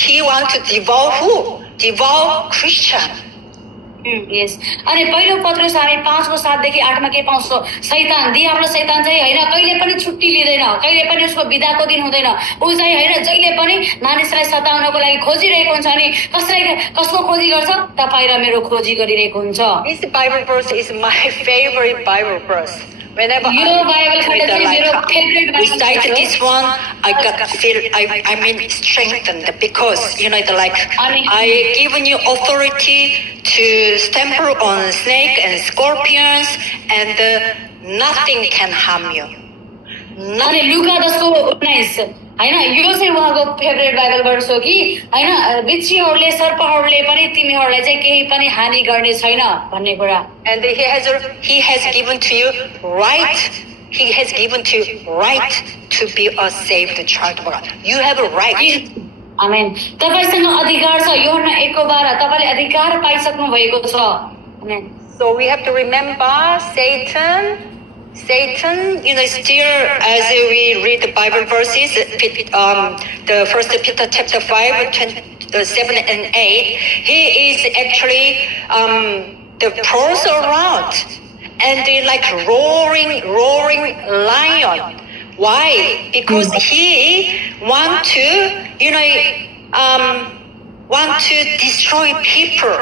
He wants to devour who? Devour Christian. Yes. अनि पहिलो पत्रुस हामी 5 को 7 देखि 8 मा के पाउँछौ शैतान दियावल शैतान चाहिँ हैन कहिले पनि छुट्टी लिदैन कहिले पनि उसको बिदाको दिन हुँदैन उ चाहिँ हैन जहिले पनि मानिसलाई सताउनको लागि खोजिरहेको हुन्छ अनि कसको खोजी गर्छ तपाई र मेरो खोजी गरिरहेको हुन्छ. This Bible verse is my favorite Bible verse. Whenever I recite this one, I mean strengthened because I given you authority to stamp on snake and scorpions and nothing can harm you. अनि लुका 10:19 हैन यो चाहिँ उहाँको favourite Bible verse हो कि हैन बिच्छीहरुले सर्पहरुले पनि तिमीहरुलाई चाहिँ केही पनि हानि गर्ने छैन भन्ने कुरा. And he has given to you right. He has given to you right to be a saved child of God. You have a right. आमेन. तपाईसँग अधिकार छ. योहन्ना 1:12 तपाईले अधिकार पाइसक्नु भएको छ. आमेन. So we have to remember Satan, still as we read the Bible verses, the First Peter chapter 5, 7 and 8, he is actually the prowls around and they like roaring lion. Why? Because he want to destroy people,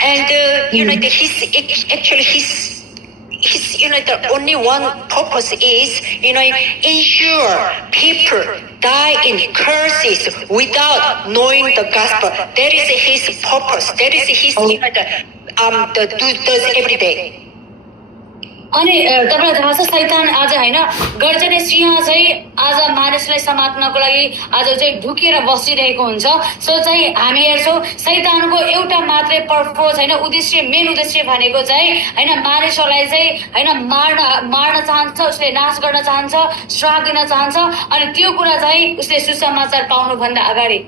and his the only one purpose is ensure people die in curses without knowing the gospel. That is his purpose. That is his does every day. अनि तपाईलाई थाहा छ शैतान आज हैन गर्जने सिंह चाहिँ आज मानिसलाई समात्नको लागि आज चाहिँ ढुकेर बसिरहेको हुन्छ. सो चाहिँ हामी हेर्छौं शैतानको एउटा मात्रै पर्पस हैन उद्देश्य मेन उद्देश्य भनेको चाहिँ हैन मानिसहरूलाई चाहिँ हैन मार्न चाहन्छ उसले नाश गर्न चाहन्छ श्राप दिन चाहन्छ अनि त्यो कुरा चाहिँ उसले सुसमाचार पाउनु भन्दा अगाडि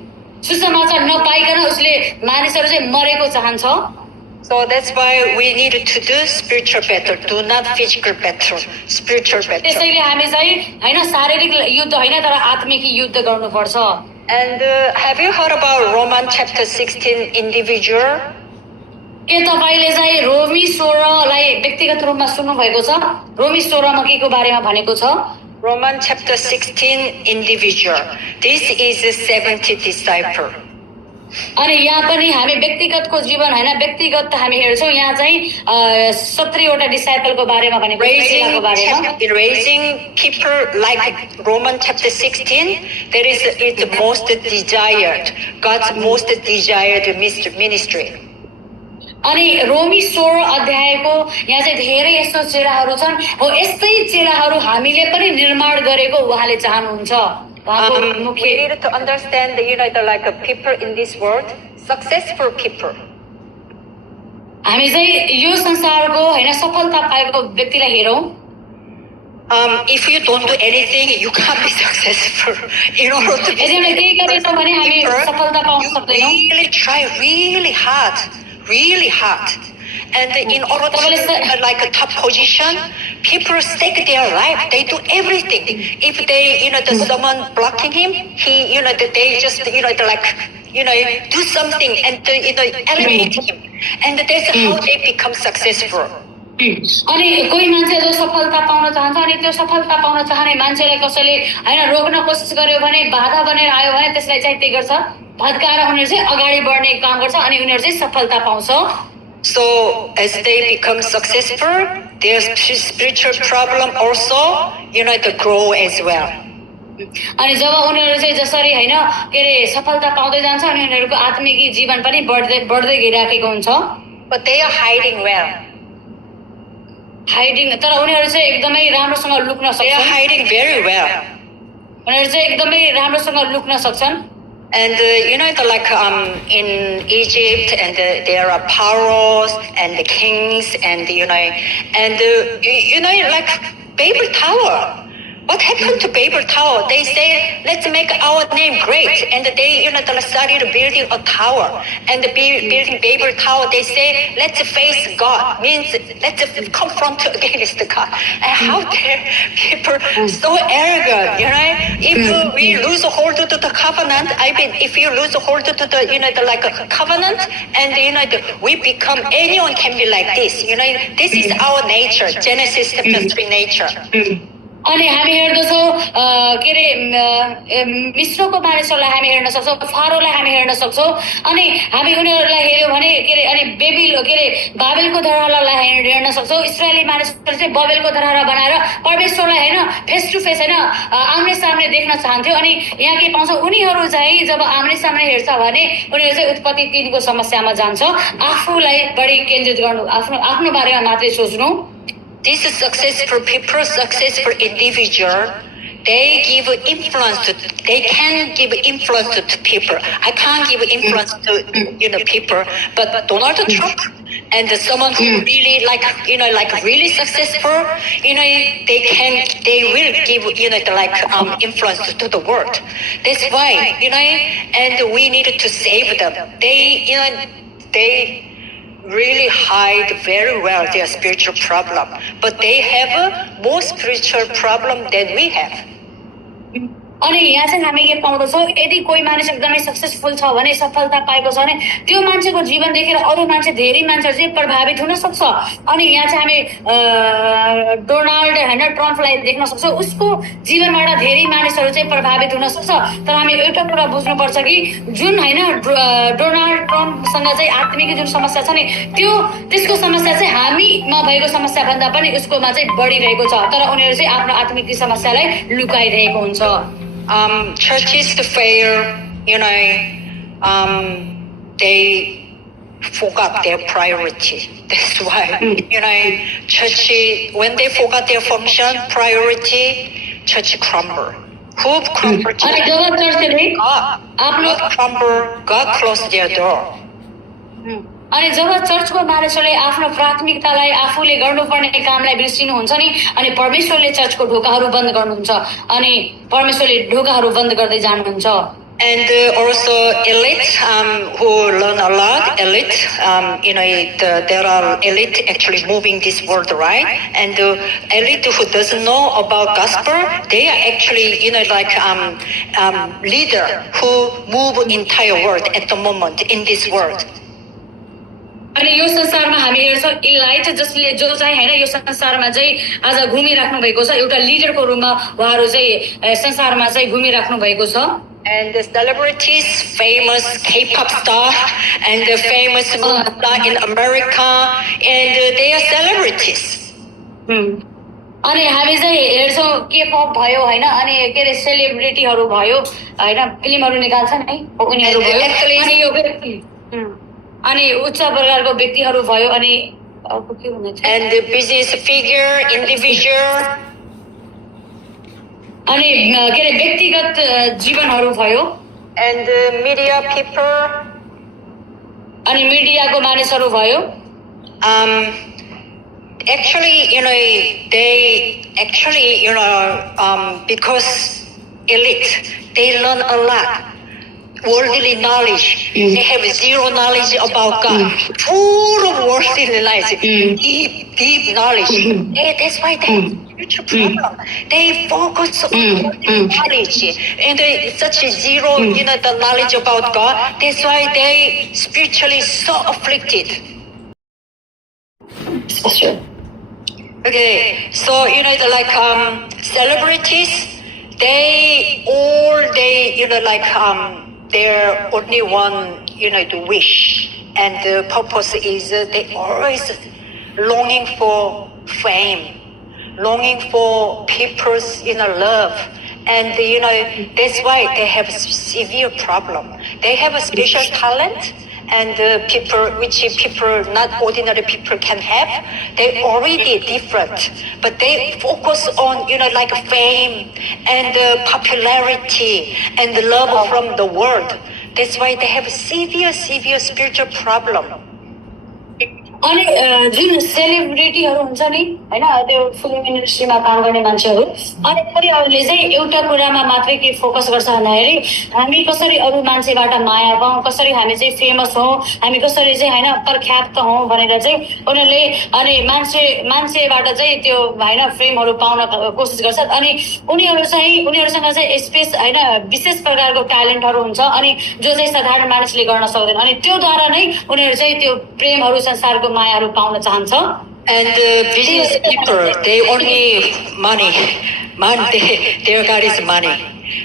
सुसमाचार नपाइकन उसले मानिसहरू चाहिँ मरेको चाहन्छ. So that's why we need to do spiritual battle, do not physical battle, spiritual battle. त्यसैले हामी चाहिँ हैन शारीरिक युद्ध हैन तर आत्मिक युद्ध गर्नुपर्छ. And have you heard about Romans chapter 16 individual? के तपाईले चाहिँ रोमी 16 लाई व्यक्तिगत रूपमा सुन्नु भएको छ? रोमी 16 मा केको बारेमा भनेको छ? Romans chapter 16 individual. This is the 70 disciple. अनि यहाँ पनि हामी व्यक्तिगतको जीवन हैन व्यक्तिगत हामी हेर्छौं यहाँ चाहिँ 70 वटा डिसाइपलको बारेमा भनेको छ बारेमा. Raising people like Romans chapter 16, that is its most desired, God's most desired ministry. अनि रोमी 16 अध्यायको यहाँ चाहिँ धेरै यस्तो चेलाहरू छन् हो यस्तै चेलाहरू हामीले पनि निर्माण गरेको उहाँले चाहनुहुन्छ. We need to understand like people in this world, successful people. हामी चाहिँ यो संसारको हैन सफलता पाएको व्यक्तिलाई हेरौं. If you don't do anything, you can't be successful. In order to be यदि हामीले केही गरेनौं भने हामी सफलता pound सक्दैनौं. Really try really hard, really hard. And in order to like a top position, people stake their life. They do everything. If they, there's someone blocking him, he, they just, do something and, elevate him. And that's how they become successful. अनि कोही मान्छे जो सफलता pound चाहन्छ अनि त्यो सफलता pound चाहने मान्छेलाई कसैले हैन रोक्न कोसिस गर्यो भने बाधा बनेर आयो भने त्यसलाई चाहिँ के गर्छ भत्काएर उनीहरु चाहिँ अगाडि बढ्ने काम गर्छ अनि उनीहरु चाहिँ सफलता पाउँछ. So as they become successful, their spiritual problem also, grow as well. अनि जब उनीहरु चाहिँ जसरी हैन के रे सफलता पाउँदै जान्छ अनि उनीहरुको आत्मिक जीवन पनि बढ्दै गइराखेको हुन्छ. But they are hiding well. Hiding तर उनीहरु चाहिँ एकदमै राम्रोसँग लुक्न सक्छन्. They are hiding very well. उनीहरु चाहिँ एकदमै राम्रोसँग लुक्न सक्छन्. And in Egypt, and there are pharaohs and the kings, and like Babel Tower. What happened to Babel Tower? They say, let's make our name great. And they, they started building a tower. And building Babel Tower, they say, let's face God. Means, let's confront against God. And how dare people so arrogant, If we lose hold to the covenant, if you lose hold to the, like a covenant, and, we become, anyone can be like this. This is our nature, Genesis chapter 3 nature. अनि हामी हेर्दछौँ के रे मिश्रको मानिसहरूलाई हामी हेर्न सक्छौँ फारोलाई हामी हेर्न सक्छौँ अनि हामी उनीहरूलाई हेर्यो भने के रे अनि बाबेलको धरहरालाई हेर्न सक्छौँ. इस्राएली मानिसहरू चाहिँ बबेलको धरहरा बनाएर परमेश्वरलाई हैन फेस टु फेस हैन आम्ने सामने देख्न चाहन्थ्यो. अनि यहाँ के पाउँछ उनीहरू चाहिँ जब आम्ने सामने हेर्छ भने उनीहरू चाहिँ उत्पत्ति 3 को समस्यामा जान्छ. आफूलाई बढी केन्द्रित गर्नु आफ्नो बारेमा मात्रै सोच्नु. These successful people, successful individual, they can give influence to people. I can't give influence to, people, but Donald Trump and someone who really really successful, they will give, influence to the world. That's why, and we need to save them. They really hide very well their spiritual problem, but they have a more spiritual problem than we have. अनि यहाँ चाहिँ हामी के पाउँदछौँ यदि कोही मानिस एकदमै successful छ भने सफलता पाएको छ भने त्यो मान्छेको जीवन देखेर अरू मान्छे धेरै मान्छेहरू चाहिँ प्रभावित हुन सक्छ. अनि यहाँ चाहिँ हामी डोनाल्ड ट्रम्पलाई देख्न सक्छौँ उसको जीवनबाट धेरै मानिसहरू चाहिँ प्रभावित हुन सक्छ. तर हामी एउटा कुरा बुझ्नुपर्छ कि जुन डोनाल्ड ट्रम्पसँग चाहिँ आत्मिक जुन समस्या छ नि त्यसको समस्या चाहिँ हामीमा भएको समस्या भन्दा पनि उसकोमा चाहिँ बढिरहेको छ. तर उनीहरू चाहिँ आफ्नो आत्मिक समस्यालाई लुकाइरहेको हुन्छ. Churches fail, they forgot their priority. That's why, church, when they forgot their function, priority, church crumble. Who crumbled? God crumble, God closed their door. अनि जब चर्चको मानिसहरूले आफ्नो प्राथमिकतालाई आफूले गर्नुपर्ने कामलाई बिर्सिनुहुन्छ नि अनि परमेश्वरले चर्चको ढोकाहरू बन्द गर्नुहुन्छ अनि परमेश्वरले ढोकाहरू बन्द गर्दै जानुहुन्छ. And also elite who learn a lot, elite, there are elite actually moving this world, right? And elite who doesn't know about gospel, they are actually, leader who move entire world at the moment in this world. अनि यो संसारमा हामी हेर्छौँ elite जो चाहिँ हैन यो संसारमा चाहिँ आज घुमिराख्नु भएको छ एउटा लिडरको रूपमा उहाँहरू चाहिँ संसारमा चाहिँ घुमिराख्नु भएको छ. And the celebrities, famous K-pop star and the famous star in America, and they are celebrities. अनि हामी चाहिँ हेर्छौँ K-pop भयो हैन अनि के रे सेलिब्रिटीहरू भयो हैन फिल्महरू निकाल्छन् है उनीहरू भयो अनि यो अनि उच्च प्रकारको व्यक्तिहरू भयो अनि अर्को के भन्छ and the business figure individual अनि के रे व्यक्तिगत जीवनहरू भयो and the media people अनि मिडियाको मानिसहरू भयो. Actually, they actually, because elite, they learn a lot. worldly knowledge. They have zero knowledge about God. Full of worldly knowledge. Deep knowledge. That's why they have spiritual problem. They focus on worldly knowledge. And such a zero, the knowledge about God. That's why they spiritually so afflicted. That's true. Okay, so celebrities, they their only one to wish, and the purpose is they always longing for fame, longing for people's love, and that's why they have severe problem. They have a special talent. And not ordinary people can have, they already different. But they focus on, fame and popularity and the love from the world. That's why they have severe spiritual problem. अनि जुन सेलिब्रिटीहरू हुन्छ नि हैन त्यो film इन्डस्ट्रीमा काम गर्ने मान्छेहरू अनि उनीहरूले चाहिँ एउटा कुरामा मात्रै के फोकस गर्छ भन्दाखेरि हामी कसरी अरू मान्छेबाट माया पाऊँ, कसरी हामी चाहिँ फेमस हौं, हामी कसरी चाहिँ हैन प्रख्यात हौं भनेर चाहिँ उनीहरूले अनि मान्छेबाट चाहिँ त्यो हैन फेमहरू पाउन कोसिस गर्छन्। अनि उनीहरूसँग चाहिँ स्पेस हैन विशेष प्रकारको ट्यालेन्टहरू हुन्छ अनि जो चाहिँ साधारण मानिसले गर्न सक्दैन, अनि त्योद्वारा नै उनीहरू चाहिँ त्यो प्रेमहरू संसारको मायाहरू पाउन चाहन्छ। And business people, they only money. Their God is money.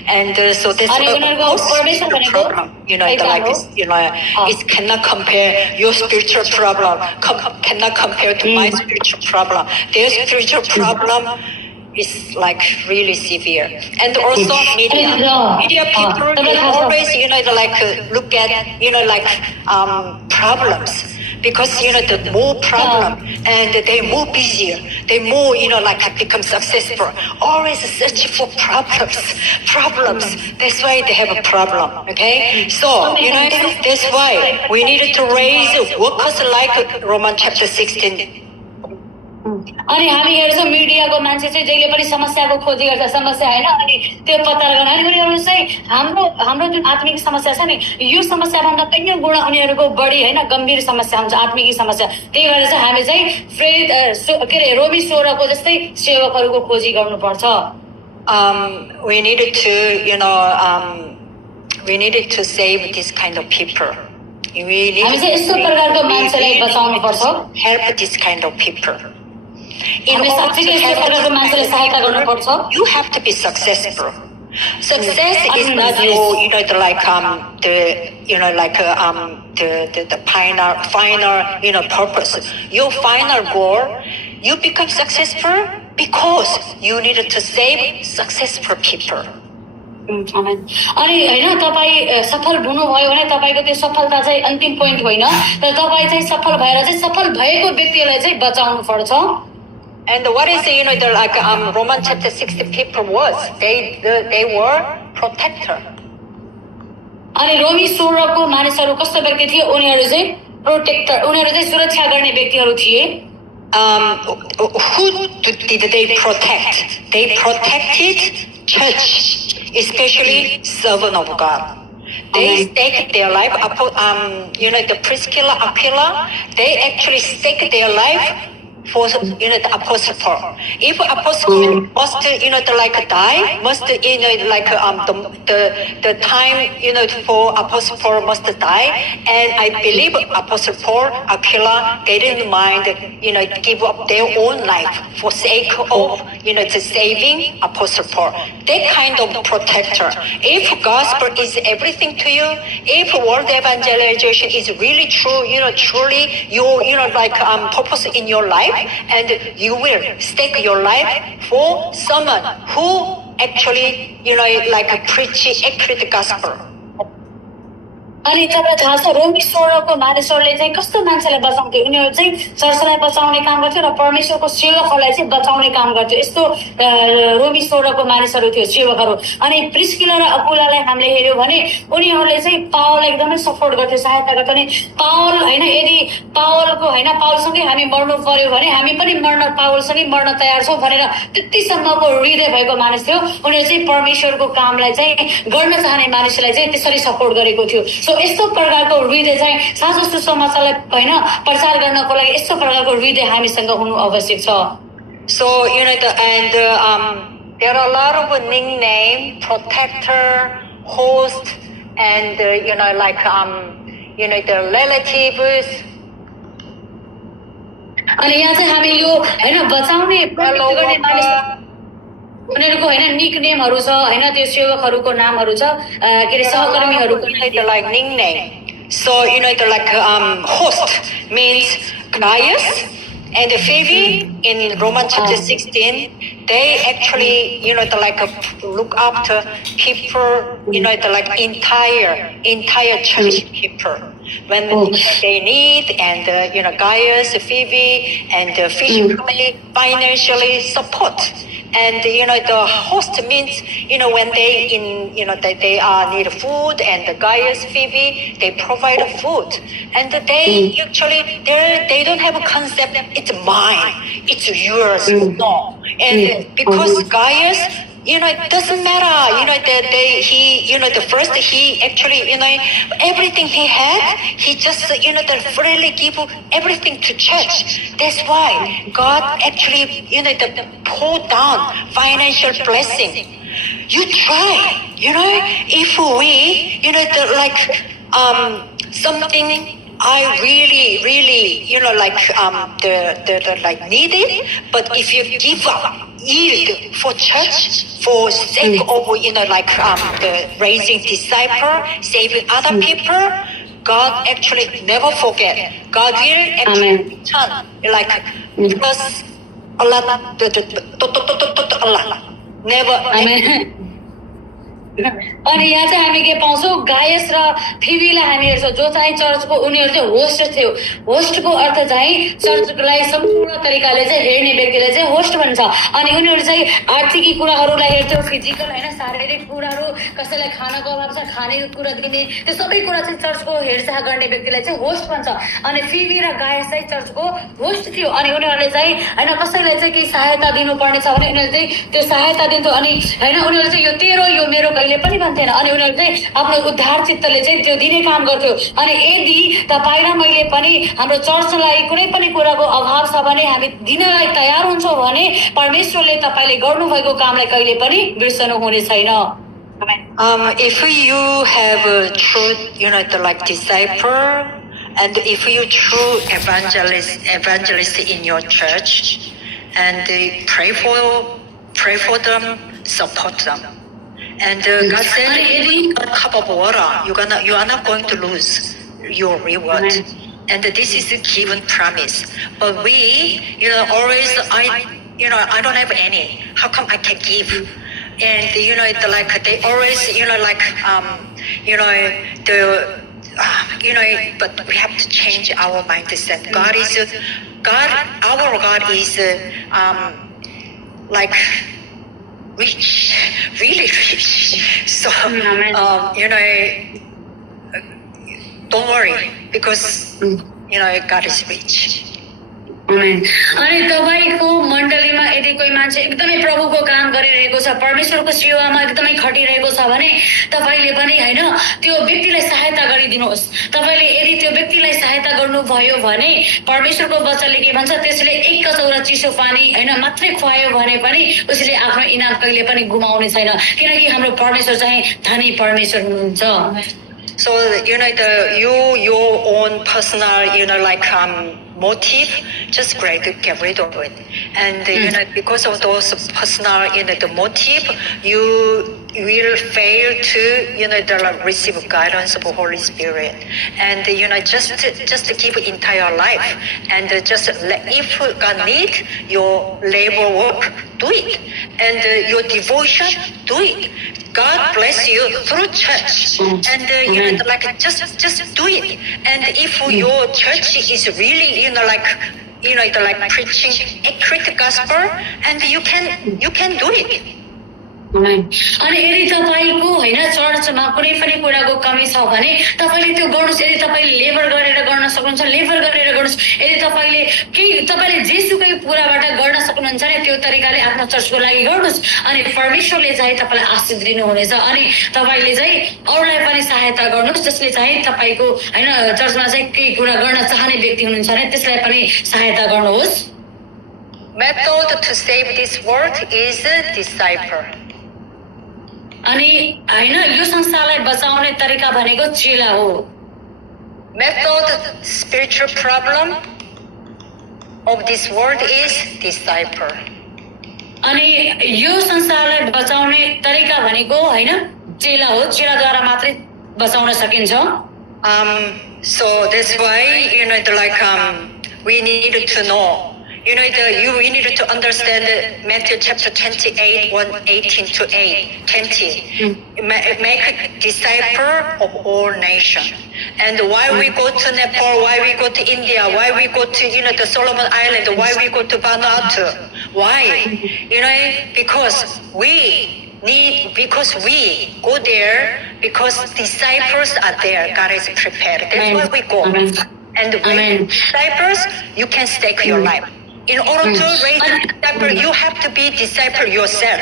And so that's the problem. It cannot compare your spiritual problem, cannot compare to my spiritual problem. Their spiritual problem is like really severe. And also media people, they always, look at, problems. Because the more problem and they're more busier, they more become successful. Always search for problems. That's why they have a problem. Okay, so that's why we needed to raise workers like Romans chapter 16. अनि हामी हेर्छौं मिडियाको मान्छे चाहिँ जहिले पनि समस्याको खोजी गर्छ, समस्या हैन अनि त्यो पत्ता लगाउन, अनि उनीहरू चाहिँ हाम्रो जुन आत्मिक समस्या छ नि यो समस्या भन्दा कैयौं गुणा उनीहरूको बढी हैन गम्भीर समस्या हुन्छ, आत्मिक समस्या। त्यही भएर चाहिँ हामी चाहिँ रोमी 16 को जस्तै सेवकहरूको खोजी गर्नुपर्छ। we needed to save this kind of people. हामी चाहिँ यस्तो प्रकारको मान्छेलाई बचाउनु पर्छ, help this kind of people. You have to be successful. Success is not your, the final, purpose. Your final goal, you become successful because you needed to save successful people. अनि हैन तपाई सफल हुनुभयो भने तपाईको त्यो सफलता चाहिँ अन्तिम पोइन्ट होइन, तर तपाई चाहिँ सफल भएर चाहिँ सफल भएको व्यक्तिलाई चाहिँ बचाउनु पर्छ। And what is Romans chapter 16 people was? They were protector. अनि रोमी 16 को मानिसहरू कस्तो व्यक्ति थिए? उनीहरू चाहिँ प्रोटेक्टर, उनीहरू चाहिँ सुरक्षा गर्ने व्यक्तिहरू थिए। Who did they protect? They protected church, especially servant of God. They staked their life the Priscilla, Aquila, they actually staked their life for the apostle Paul. If apostle must die, must the time for apostle Paul must die, and I believe apostle Paul, Aquila, they didn't mind give up their own life for sake of the saving apostle Paul. That kind of protector. If gospel is everything to you, if world evangelization is really true, truly your purpose in your life, and you will stake your life for someone who actually preach accurate gospel. अनि तपाईँलाई थाहा छ रोमी 16को मानिसहरूले चाहिँ कस्तो मान्छेलाई बचाउँथ्यो, उनीहरू चाहिँ चर्चलाई बचाउने काम गर्थ्यो र परमेश्वरको सेवकहरूलाई चाहिँ बचाउने काम गर्थ्यो। यस्तो रोमी 16को मानिसहरू थियो, सेवकहरू। अनि प्रिस्किला र अकुलालाई हामीले हेऱ्यौँ भने उनीहरूले चाहिँ पावललाई एकदमै सपोर्ट गर्थ्यो, सहायता गर्थ्यो। अनि पावल होइन, यदि पावलको होइन पावलसँगै हामी मर्नु पर्यो भने हामी पनि पावलसँगै मर्न तयार छौँ भनेर त्यतिसम्मको हृदय भएको मानिस थियो। उनीहरू चाहिँ परमेश्वरको कामलाई चाहिँ गर्न चाहने मानिसलाई चाहिँ त्यसरी सपोर्ट गरेको थियो। सो यस्तो प्रकारको हृदय चाहिँ साँचो सुसमाचारलाई होइन प्रचार गर्नको लागि यस्तो प्रकारको हृदय हामीसँग हुनु आवश्यक छ। So there are a lot of nickname, protector, host, and the relatives. अनि यहाँ चाहिँ हामी यो होइन बचाउने प्रोटेक्ट गर्ने मानिस उनीहरूको होइन निक नेमहरू छ, होइन त्यो सेवकहरूको नामहरू छ, के अरे सहकर्मीहरूको like nickname. So host means Gaius and Phoebe in Romans chapter 16. They actually look after people, entire church people. When they need, and Gaius, Phoebe, and physically, financially support. And the host means when they need food, and the Gaius, Phoebe, they provide food, and they actually they don't have a concept. It's mine, it's yours. No, and because Gaius. It doesn't matter. The first he actually, everything he had, he just, freely give everything to church. That's why God actually, pour down financial blessing. You try, if we, something I really, need it, but if you give up, yield for church, for sake of the raising disciple, saving other people, God actually never forget. God will actually return plus a lot, never. अनि यहाँ चाहिँ हामी के पाउँछौँ, guys र फिबीलाई हामी हेर्छौँ जो चाहिँ चर्चको उनीहरू चाहिँ होस्ट थियो। होस्टको अर्थ चाहिँ चर्चलाई सम्पूर्ण तरिकाले चाहिँ हेर्ने व्यक्तिलाई चाहिँ होस्ट भन्छ। अनि उनीहरू चाहिँ आर्थिकी कुराहरूलाई हेर्थ्यो, फिजिकल होइन शारीरिक कुराहरू, कसैलाई खानको अभाव छ खाने कुरा दिने, त्यो सबै कुरा चाहिँ चर्चको हेरचाह गर्ने व्यक्तिलाई चाहिँ होस्ट भन्छ। अनि फिबी र गायस चाहिँ चर्चको होस्ट थियो। अनि उनीहरूले चाहिँ होइन कसैलाई चाहिँ केही सहायता दिनुपर्ने छ भने उनीहरूले चाहिँ त्यो सहायता दिन्थ्यो। अनि होइन उनीहरू चाहिँ यो तेरो यो मेरो कहिले पनि भन्थेन। अनि उनीहरू चाहिँ आफ्नो उद्धार चित्तले चाहिँ त्यो दिने काम गर्थ्यो। अनि यदि तपाईँ र मैले पनि हाम्रो चर्चलाई कुनै पनि कुराको अभाव छ भने हामी दिनलाई तयार हुन्छौँ भने परमेश्वरले तपाईँले गर्नुभएको कामलाई कहिले पनि बिर्सनु हुने छैन। If you have a true, disciple, and if you true evangelist in your church, and pray for them, support them. And God said, in a cup of water, you are not going to lose your reward. Amen. And this is a given promise. But we, always, I don't have any. How come I can give? And they always, but we have to change our mindset. Our God is rich, really rich. So, don't worry because, God is rich. अनि तपाईको मण्डलीमा यदि कोही मान्छे एकदमै प्रभुको काम गरिरहेको छ, परमेश्वरको सेवामा एकदमै खटिरहेको छ भने तपाईले पनि हैन त्यो व्यक्तिलाई सहायता गरिदिनुहोस्। तपाईले यदि त्यो व्यक्तिलाई सहायता गर्नुभयो भने परमेश्वरको वचनले के भन्छ, त्यसले एक कचौरा चिसो पानी हैन मात्रै खुवायो भने पनि उसले आफ्नो इनाम कहिले पनि गुमाउने छैन, किनकि हाम्रो परमेश्वर चाहिँ धनी परमेश्वर हुनुहुन्छ। So, your own personal, motive, just get rid of it. And, because of those personal, the motive, you will fail to, receive guidance of the Holy Spirit. And, just keep entire life. And if God need your labor work, do it. And your devotion, do it. God bless you through church, and you know, like just do it. And if your church is really, you know, like preaching accurate gospel, and you can do it. अनि यदि तपाईँको होइन चर्चमा कुनै पनि कुराको कमी छ भने तपाईँले त्यो गर्नुहोस्. यदि तपाईँले लेबर गरेर गर्न सक्नुहुन्छ लेबर गरेर गर्नुहोस्. यदि तपाईँले जेसुकै कुराबाट गर्न सक्नुहुन्छ भने त्यो तरिकाले आफ्नो चर्चको लागि गर्नुहोस्. अनि परमेश्वरले चाहिँ तपाईँलाई आशीष दिनुहुनेछ. अनि तपाईँले चाहिँ अरूलाई पनि सहायता गर्नुहोस् जसले चाहिँ तपाईँको होइन चर्चमा चाहिँ केही कुरा गर्न चाहने व्यक्ति हुनुहुन्छ भने त्यसलाई पनि सहायता गर्नुहोस्. Method to save this world is disciple. अनि होइन यो संसारलाई बचाउने तरिका भनेको चेला हो. Method spiritual problem of this world is disciple. अनि यो संसारलाई बचाउने तरिका भनेको होइन चेला हो. चेलाद्वारा मात्रै बचाउन सकिन्छ. So that's why you know we need to know. You know, we need to understand Matthew chapter 28, 1:18 to 20. Make a disciple of all nations. And why we go to Nepal, why we go to India, why we go to, you know, the Solomon Island, why we go to Vanuatu. Why? You know, because we go there, because disciples are there. God is prepared. That's why we go. And with disciples, you can stake your life. In order to raise a disciple, you have to be disciple yourself.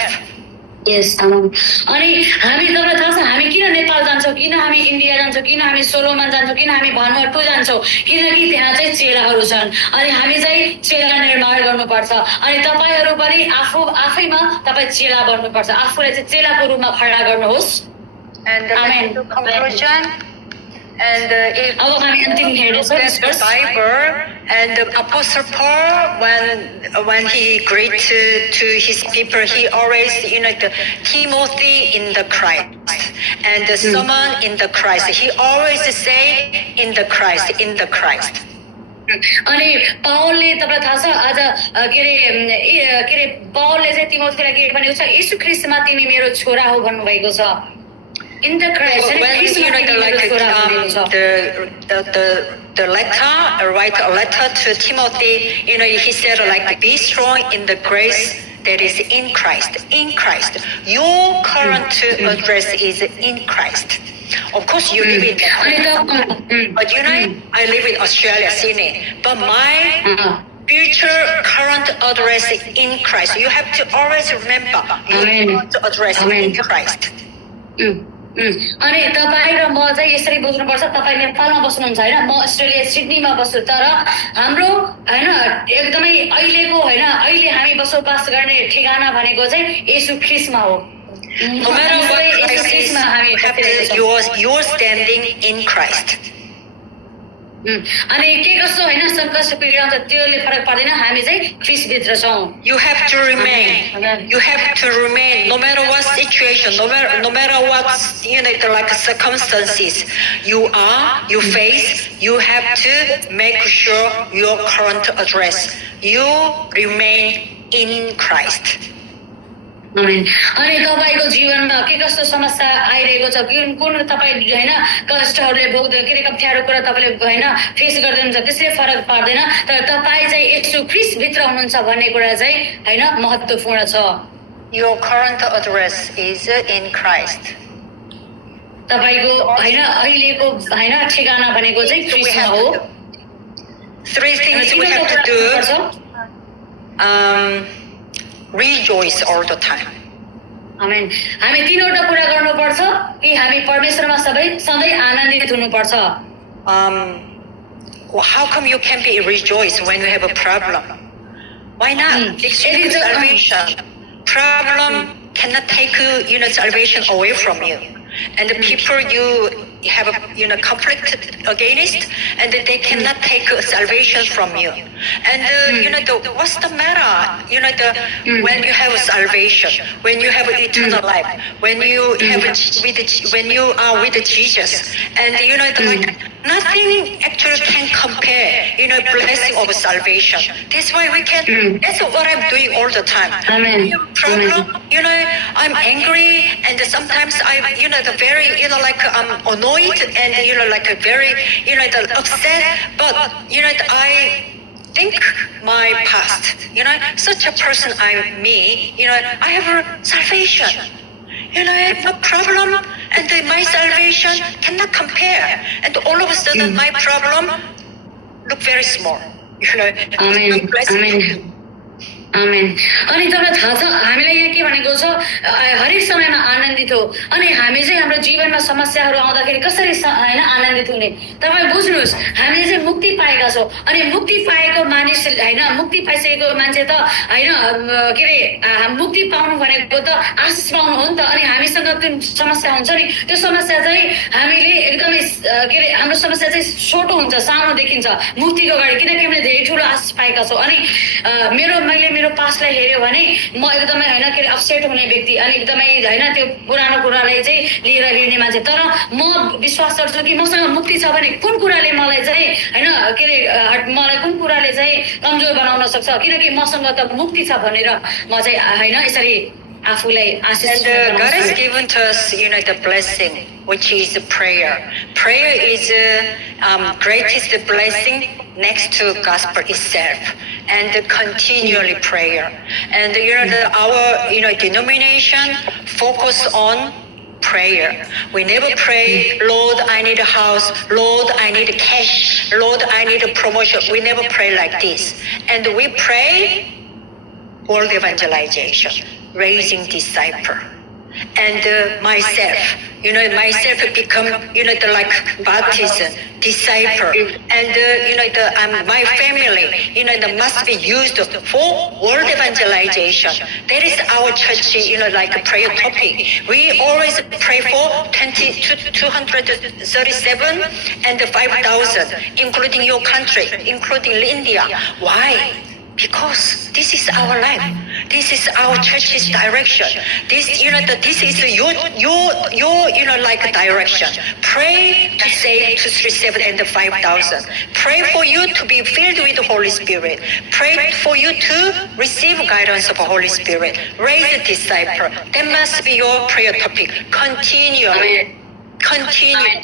Yes. अनि हामी तपाईँलाई थाहा छ हामी किन नेपाल जान्छौँ, किन हामी इन्डिया जान्छौँ, किन हामी सोलोमन जान्छौँ, किन हामी भानुआटु जान्छौँ, किनकि त्यहाँ चाहिँ चेलाहरू छन्. अनि हामी चाहिँ चेला निर्माण गर्नुपर्छ. अनि तपाईँहरू पनि आफैमा तपाईँ चेला बन्नुपर्छ. आफूलाई चाहिँ चेलाको रूपमा खडा गर्नुहोस्. And the conclusion. And if अब हामी अन्तिम हेर्दैछौँ the Bible and the Apostle Paul, when he greeted to his people, he always, you know, the Timothy in the Christ and the someone in the Christ. He always say in the Christ, in the Christ. अनि पावलले तपाईलाई थाहा छ आज के अरे पावलले चाहिँ तिमोथीलाई के भनेको छ, यीशु ख्रीष्टमा तिमी मेरो छोरा हो भन्नुभएको छ. In the Christ, when you know the letter, write a letter to Timothy, you know, he said like, be strong in the grace that is in Christ. In Christ, your current address is in Christ. Of course, you live in that, but you know, I live in Australia, Sydney. But my future current address is in Christ. You have to always remember your current address in Christ. अनि तपाईँ र म चाहिँ यसरी बुझ्नुपर्छ. तपाईँ नेपालमा बस्नुहुन्छ होइन, म अस्ट्रेलिया सिडनीमा बस्छु. तर हाम्रो होइन एकदमै अहिलेको होइन अहिले हामी बसोबास गर्ने ठेगाना भनेको चाहिँ येशू ख्रीष्टमा हो. No matter what Christ is, you're standing in Christ. अनि के कस्तो होइन सङ्कष्ट पीडा हुन्छ त्यसले फरक पर्दैन. हामी चाहिँ ख्रीष्टभित्र छौँ. You have to remain. You have to remain no matter what situation, no matter what, you know, like circumstances you face. You have to make sure your current address. You remain in Christ. अनि तपाईँको जीवनमा के कस्तो समस्या आइरहेको छ, कुन तपाईँ होइन कष्टहरूले भोग्दै के अरे कप्ठ्यारो कुरा तपाईँले होइन फेस गर्दै हुनुहुन्छ, त्यसले फरक पर्दैन. तर तपाईँ चाहिँ येशू ख्रीष्टभित्र हुनुहुन्छ भन्ने कुरा चाहिँ होइन महत्त्वपूर्ण छ. Your current address is in Christ. तपाईँको होइन अहिलेको होइन ठेगाना भनेको चाहिँ ख्रीष्टमा हो. Three things we have to do. Rejoice all the time. आमेन. हामी तीनवटा कुरा गर्नुपर्छ कि हामी परमेश्वरमा सधैँ आनन्दित हुनुपर्छ. How come you can be rejoiced when you have a problem? Why not? It's salvation. Problem cannot take you know salvation away from you, and the people you have a conflict against, and they cannot take salvation from you. And you know what's the matter? You know when you have salvation, when you have eternal life, when you have when you are with Jesus, and you know nothing actually can compare, blessing of salvation. That's why we can, that's what I'm doing all the time. Amen. Problem, I'm angry, and sometimes I'm, the very, I'm annoyed and, like very, upset, but, I think my past, such a person I'm me, I have a salvation. I have no problem, and my salvation cannot compare. And all of a sudden, my problem look very small. Amen. Amen. आमेन अनि तपाईलाई थाहा छ हामीलाई यहाँ के भनेको छ हरेक समयमा आनन्दित हो अनि हामी चाहिँ हाम्रो जीवनमा समस्याहरू आउँदाखेरि कसरी हैन आनन्दित हुने तपाई बुझ्नुस् हामीले चाहिँ मुक्ति पाएका छौं अनि मुक्ति पाएको मानिस हैन मुक्ति पाइसकेको मान्छे त हैन के रे मुक्ति पाउनु भनेको त आशिष पाउनु हो नि त अनि हामीसँग जुन समस्या हुन्छ नि त्यो समस्या चाहिँ हामीले एकदमै के रे हाम्रो समस्या चाहिँ छोटो हुन्छ सानो देखिन्छ मुक्तिको अगाडि किनकि हामीले धेरै ठूलो आशिष पाएका छौं अनि मैले मेरो पास्टलाई हेर्यो भने म एकदमै हैन के अपसेट हुने व्यक्ति अनि एकदमै हैन त्यो पुरानो कुरालाई चाहिँ लिएर हिँड्ने मान्छे तर म विश्वास गर्छु कि मसँग मुक्ति छ भने कुन कुराले मलाई चाहिँ हैन के रे मलाई कुन कुराले चाहिँ कमजोर बनाउन सक्छ किनकि मसँग त मुक्ति छ भनेर म चाहिँ हैन यसरी आफूलाई Ashish God has given to us, the blessing, which is prayer. Prayer is greatest blessing next to gospel itself, and continually prayer. And our denomination focus on prayer. We never pray, Lord, I need a house. Lord, I need cash. Lord, I need a promotion. We never pray like this. And we pray world evangelization, raising disciple. And myself become, like baptism, disciple. And, my family, must be used for world evangelization. That is our church, like prayer topic. We always pray for 237 and 5,000, including your country, including India. Why? Because this is our life. This is our church's direction. This, this is your like direction. Pray to save 237 and 5,000. Pray for you to be filled with the Holy Spirit. Pray for you to receive guidance of the Holy Spirit. Raise a disciple. That must be your prayer topic. Continue. Continue.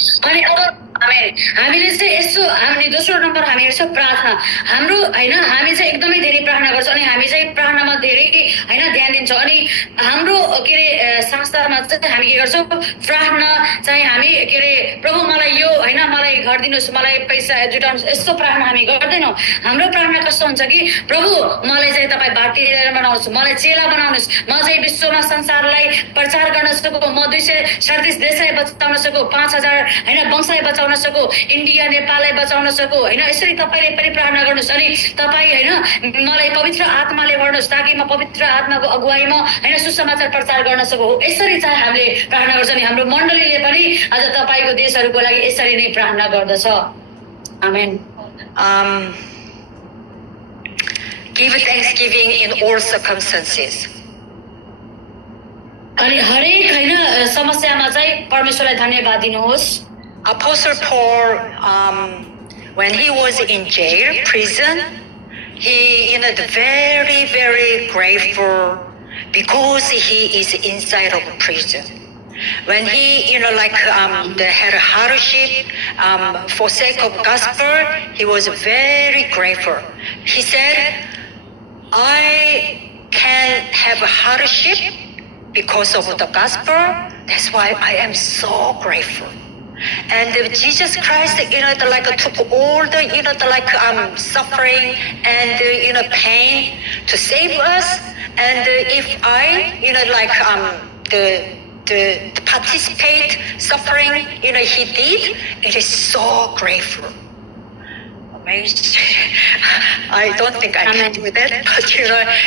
आमेन हामीले चाहिँ यसो हामी दोस्रो number हामी हेर्छौं प्रार्थना हाम्रो हैन हामी चाहिँ एकदमै धेरै प्रार्थना गर्छौं अनि हामी चाहिँ प्रार्थनामा धेरै हैन ध्यान दिन्छौं अनि हाम्रो के रे संस्थामा चाहिँ हामी के गर्छौं प्रार्थना चाहिँ हामी के रे प्रभु मलाई यो हैन मलाई घर दिनुस् मलाई पैसा जुटाउनुस् यस्तो प्रार्थना हामी गर्दैनौं हाम्रो प्रार्थना कस्तो हुन्छ कि प्रभु मलाई चाहिँ तपाई बाटीदार बनाउनुस् मलाई चेला बनाउनुस् म चाहिँ विश्वमा संसारलाई प्रचार गर्न सकु म 237 देशलाई बचाउन सकु 5000 हैन वंशलाई बचाउन सकु इन्डिया नेपाललाई बचाउन सकु हैन यसरी तपाईले पनि प्रार्थना गर्नुस् अनि तपाई हैन मलाई पवित्र आत्माले भर्नुस् ताकि म पवित्र आत्माको अगुवाईमा हैन सुसमाचार प्रचार गर्न सकु यसरी चाहिँ हामीले प्रार्थना गर्छौं अनि हाम्रो मण्डलीले पनि आज तपाईको देशहरुको लागि यसरी नै प्रार्थना गर्दछ आमेन Give thanksgiving in all circumstances. अनि हरेक हैन समस्यामा चाहिँ परमेश्वरलाई धन्यवाद दिनुहोस् Apostle Paul, when he was in jail, prison, he, very, very grateful because he is inside of prison. When he, they had a hardship for sake of gospel, he was very grateful. He said, I can have a hardship because of the gospel. That's why I am so grateful. And Jesus Christ, took all the, suffering and, pain to save us. And if I, the participate suffering, he did, it is so grateful. Amazing. I don't think I can do that, but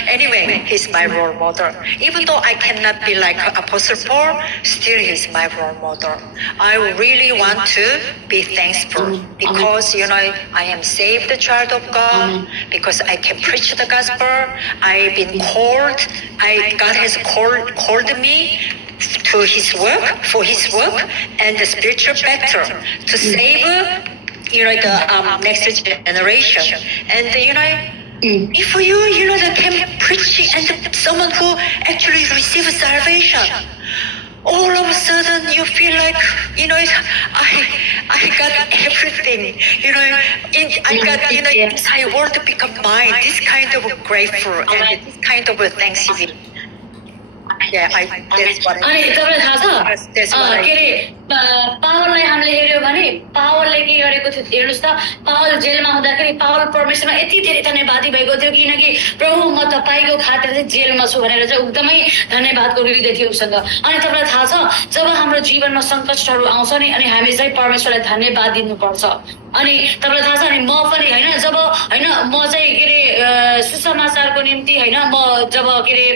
anyway, he's my role model. Even though I cannot be like Apostle Paul, still he's my role model. I really want to be thankful because, I am saved the child of God, because I can preach the gospel. I've been called, God has called me to his work, for his work, and the spiritual battle to save the next generation. And if you the can preach and someone who actually receives salvation, all of a sudden you feel like I got everything. I got this I want to become mine. This kind of grateful and this kind of thanksgiving. Yeah, that's what I. अनि तपाईलाई थाहा छ That's what I. के अरे पावललाई हामीले हेर्यो भने पावलले के गरेको थियो हेर्नुस् त पावल जेलमा हुँदाखेरि पावल परमेश्वरमा यति धेरै धन्यवादी भएको थियो किनकि प्रभु म तपाईँको खातिर चाहिँ जेलमा छु भनेर चाहिँ एकदमै धन्यवादको हृदय थियो उसँग अनि तपाईलाई थाहा छ जब हाम्रो जीवनमा सङ्कटहरू आउँछ नि अनि हामी चाहिँ परमेश्वरलाई धन्यवाद दिनुपर्छ अनि तपाईलाई थाहा छ नि म पनि हैन जब हैन म चाहिँ के अरे सुसमाचारको निम्ति हैन म जब के अरे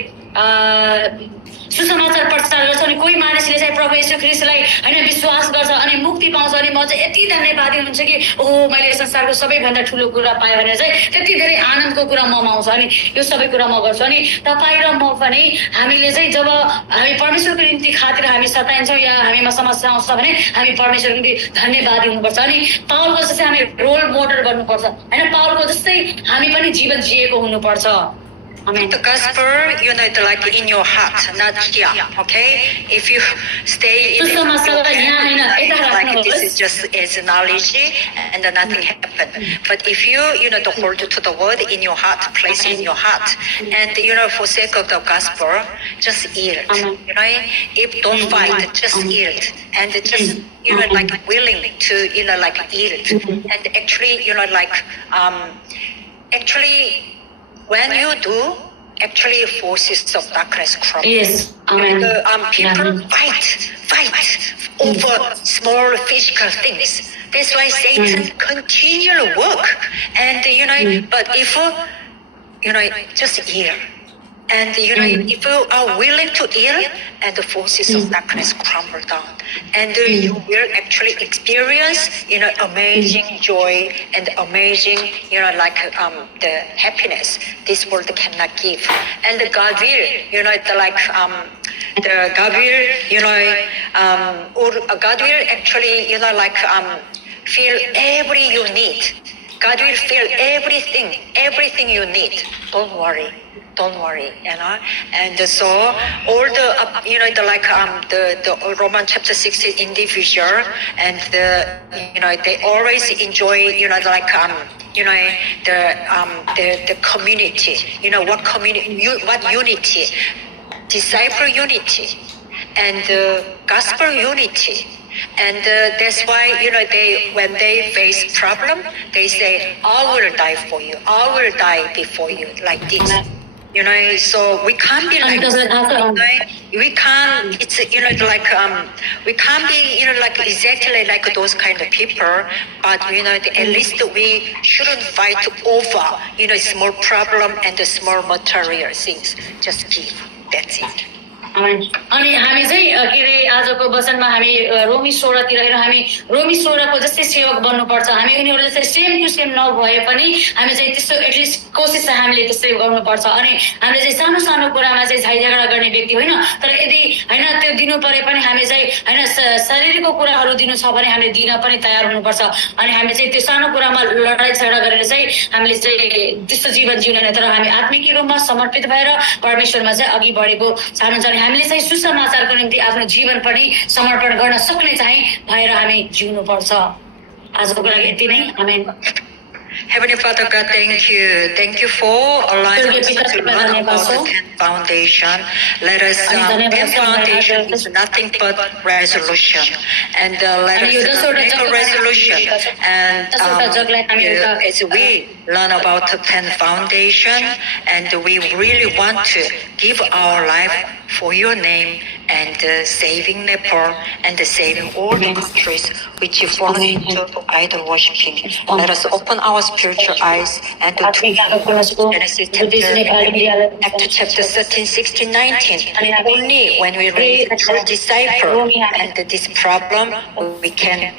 सुसमाचार प्रचार गर्छ अनि कोही मानिसले चाहिँ प्रभु येशू ख्रीष्टलाई हैन विश्वास गर्छ अनि मुक्ति पाउँछ अनि म चाहिँ यति धन्यवादी हुन्छ कि ओहो मैले संसारको सबैभन्दा ठुलो कुरा पाएँ भनेर चाहिँ त्यति धेरै आनन्दको कुरा ममा आउँछ अनि यो सबै कुरा म गर्छु अनि तपाईँ र म पनि हामीले चाहिँ जब हामी परमेश्वरको निम्ति खातिर हामी सताइन्छौँ या हामीमा समस्या आउँछ भने हामी परमेश्वरको निम्ति धन्यवादी हुनुपर्छ अनि पावलको जस्तै हामी रोल मोडल गर्नुपर्छ हैन पावलको जस्तै हामी पनि जीवन जिएको हुनुपर्छ The gospel, like in your heart, not here. Okay, if you stay in like this is just as knowledge and nothing happened. But if you, to hold to the word in your heart, place in your heart, and for sake of the gospel, just yield. If don't fight, just yield, and just like willing to like yield, and actually actually. When you do, actually forces of darkness crumble. Yes, amen. People fight over small physical things. That's why Satan continually work. And but if just hear. And if you are willing to hear, and the forces of darkness crumble down, and you will actually experience, amazing joy and amazing, like the happiness this world cannot give. And God will, the God will, God will actually, feel every you need. God will feel everything you need. Don't worry. And so all the the Roman chapter 16 individual and they always enjoy the community. What community? What unity? Disciple unity and gospel unity. And that's why they when they face problem, they say, "I will die for you. I will die before you," like this. So we can't be like we can't. It's we can't be like exactly like those kind of people. But at least we shouldn't fight over small problem and the small material things. Just give. That's it. अनि हामी चाहिँ के अरे आजको वचनमा हामी रोमी 16 तिर हेर हामी रोमी 16 को जस्तै सेवक बन्नुपर्छ हामी उनीहरुले चाहिँ सेम टु सेम नभए पनि हामी चाहिँ त्यस्तो एटलिस्ट कोसिस चाहिँ हामीले त्यसै गर्नुपर्छ अनि हामीले चाहिँ सानो सानो कुरामा चाहिँ झै झगडा गर्ने व्यक्ति होइन तर यदि हैन त्यो दिनु परे पनि हामी चाहिँ हैन शरीरको कुराहरु दिनु छ भने हामीले दिन पनि तयार हुनुपर्छ अनि हामी चाहिँ त्यो सानो कुरामा लडाई झगडा गरेर चाहिँ हामीले चाहिँ त्यस्तो जीवन जिउदैन तर हामी आत्मिक रूपमा समर्पित भएर परमेश्वरमा चाहिँ अघि बढेको चाहनुहुन्छ अनि हामीले चाहिँ सुसमाचारको निम्ति आफ्नो जीवन पनि समर्पण गर्न सक्ने चाहिँ भएर हामी जिउनु पर्छ आजको लागि यति नै आमेन Heavenly Father God, thank you for allowing us to learn about the 10th foundation. Let us 10th foundation is nothing but resolution, and let us make a resolution. And as we learn about the 10th foundation, and we really want to give our life for your name and saving Nepal and saving all the countries which have fallen into idol worshipping. Let us open our spiritual eyes and to Genesis chapter 13, 16, 19. Only when we read through disciple and this problem, we can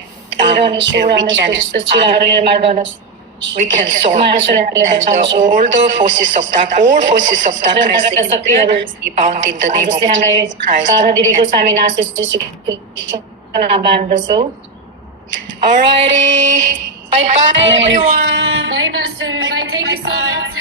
solve and all forces of darkness be bound in the name of Jesus Christ. Alrighty. Bye bye And- everyone. Bye, Pastor. Bye. Thank you so Bye-bye. much.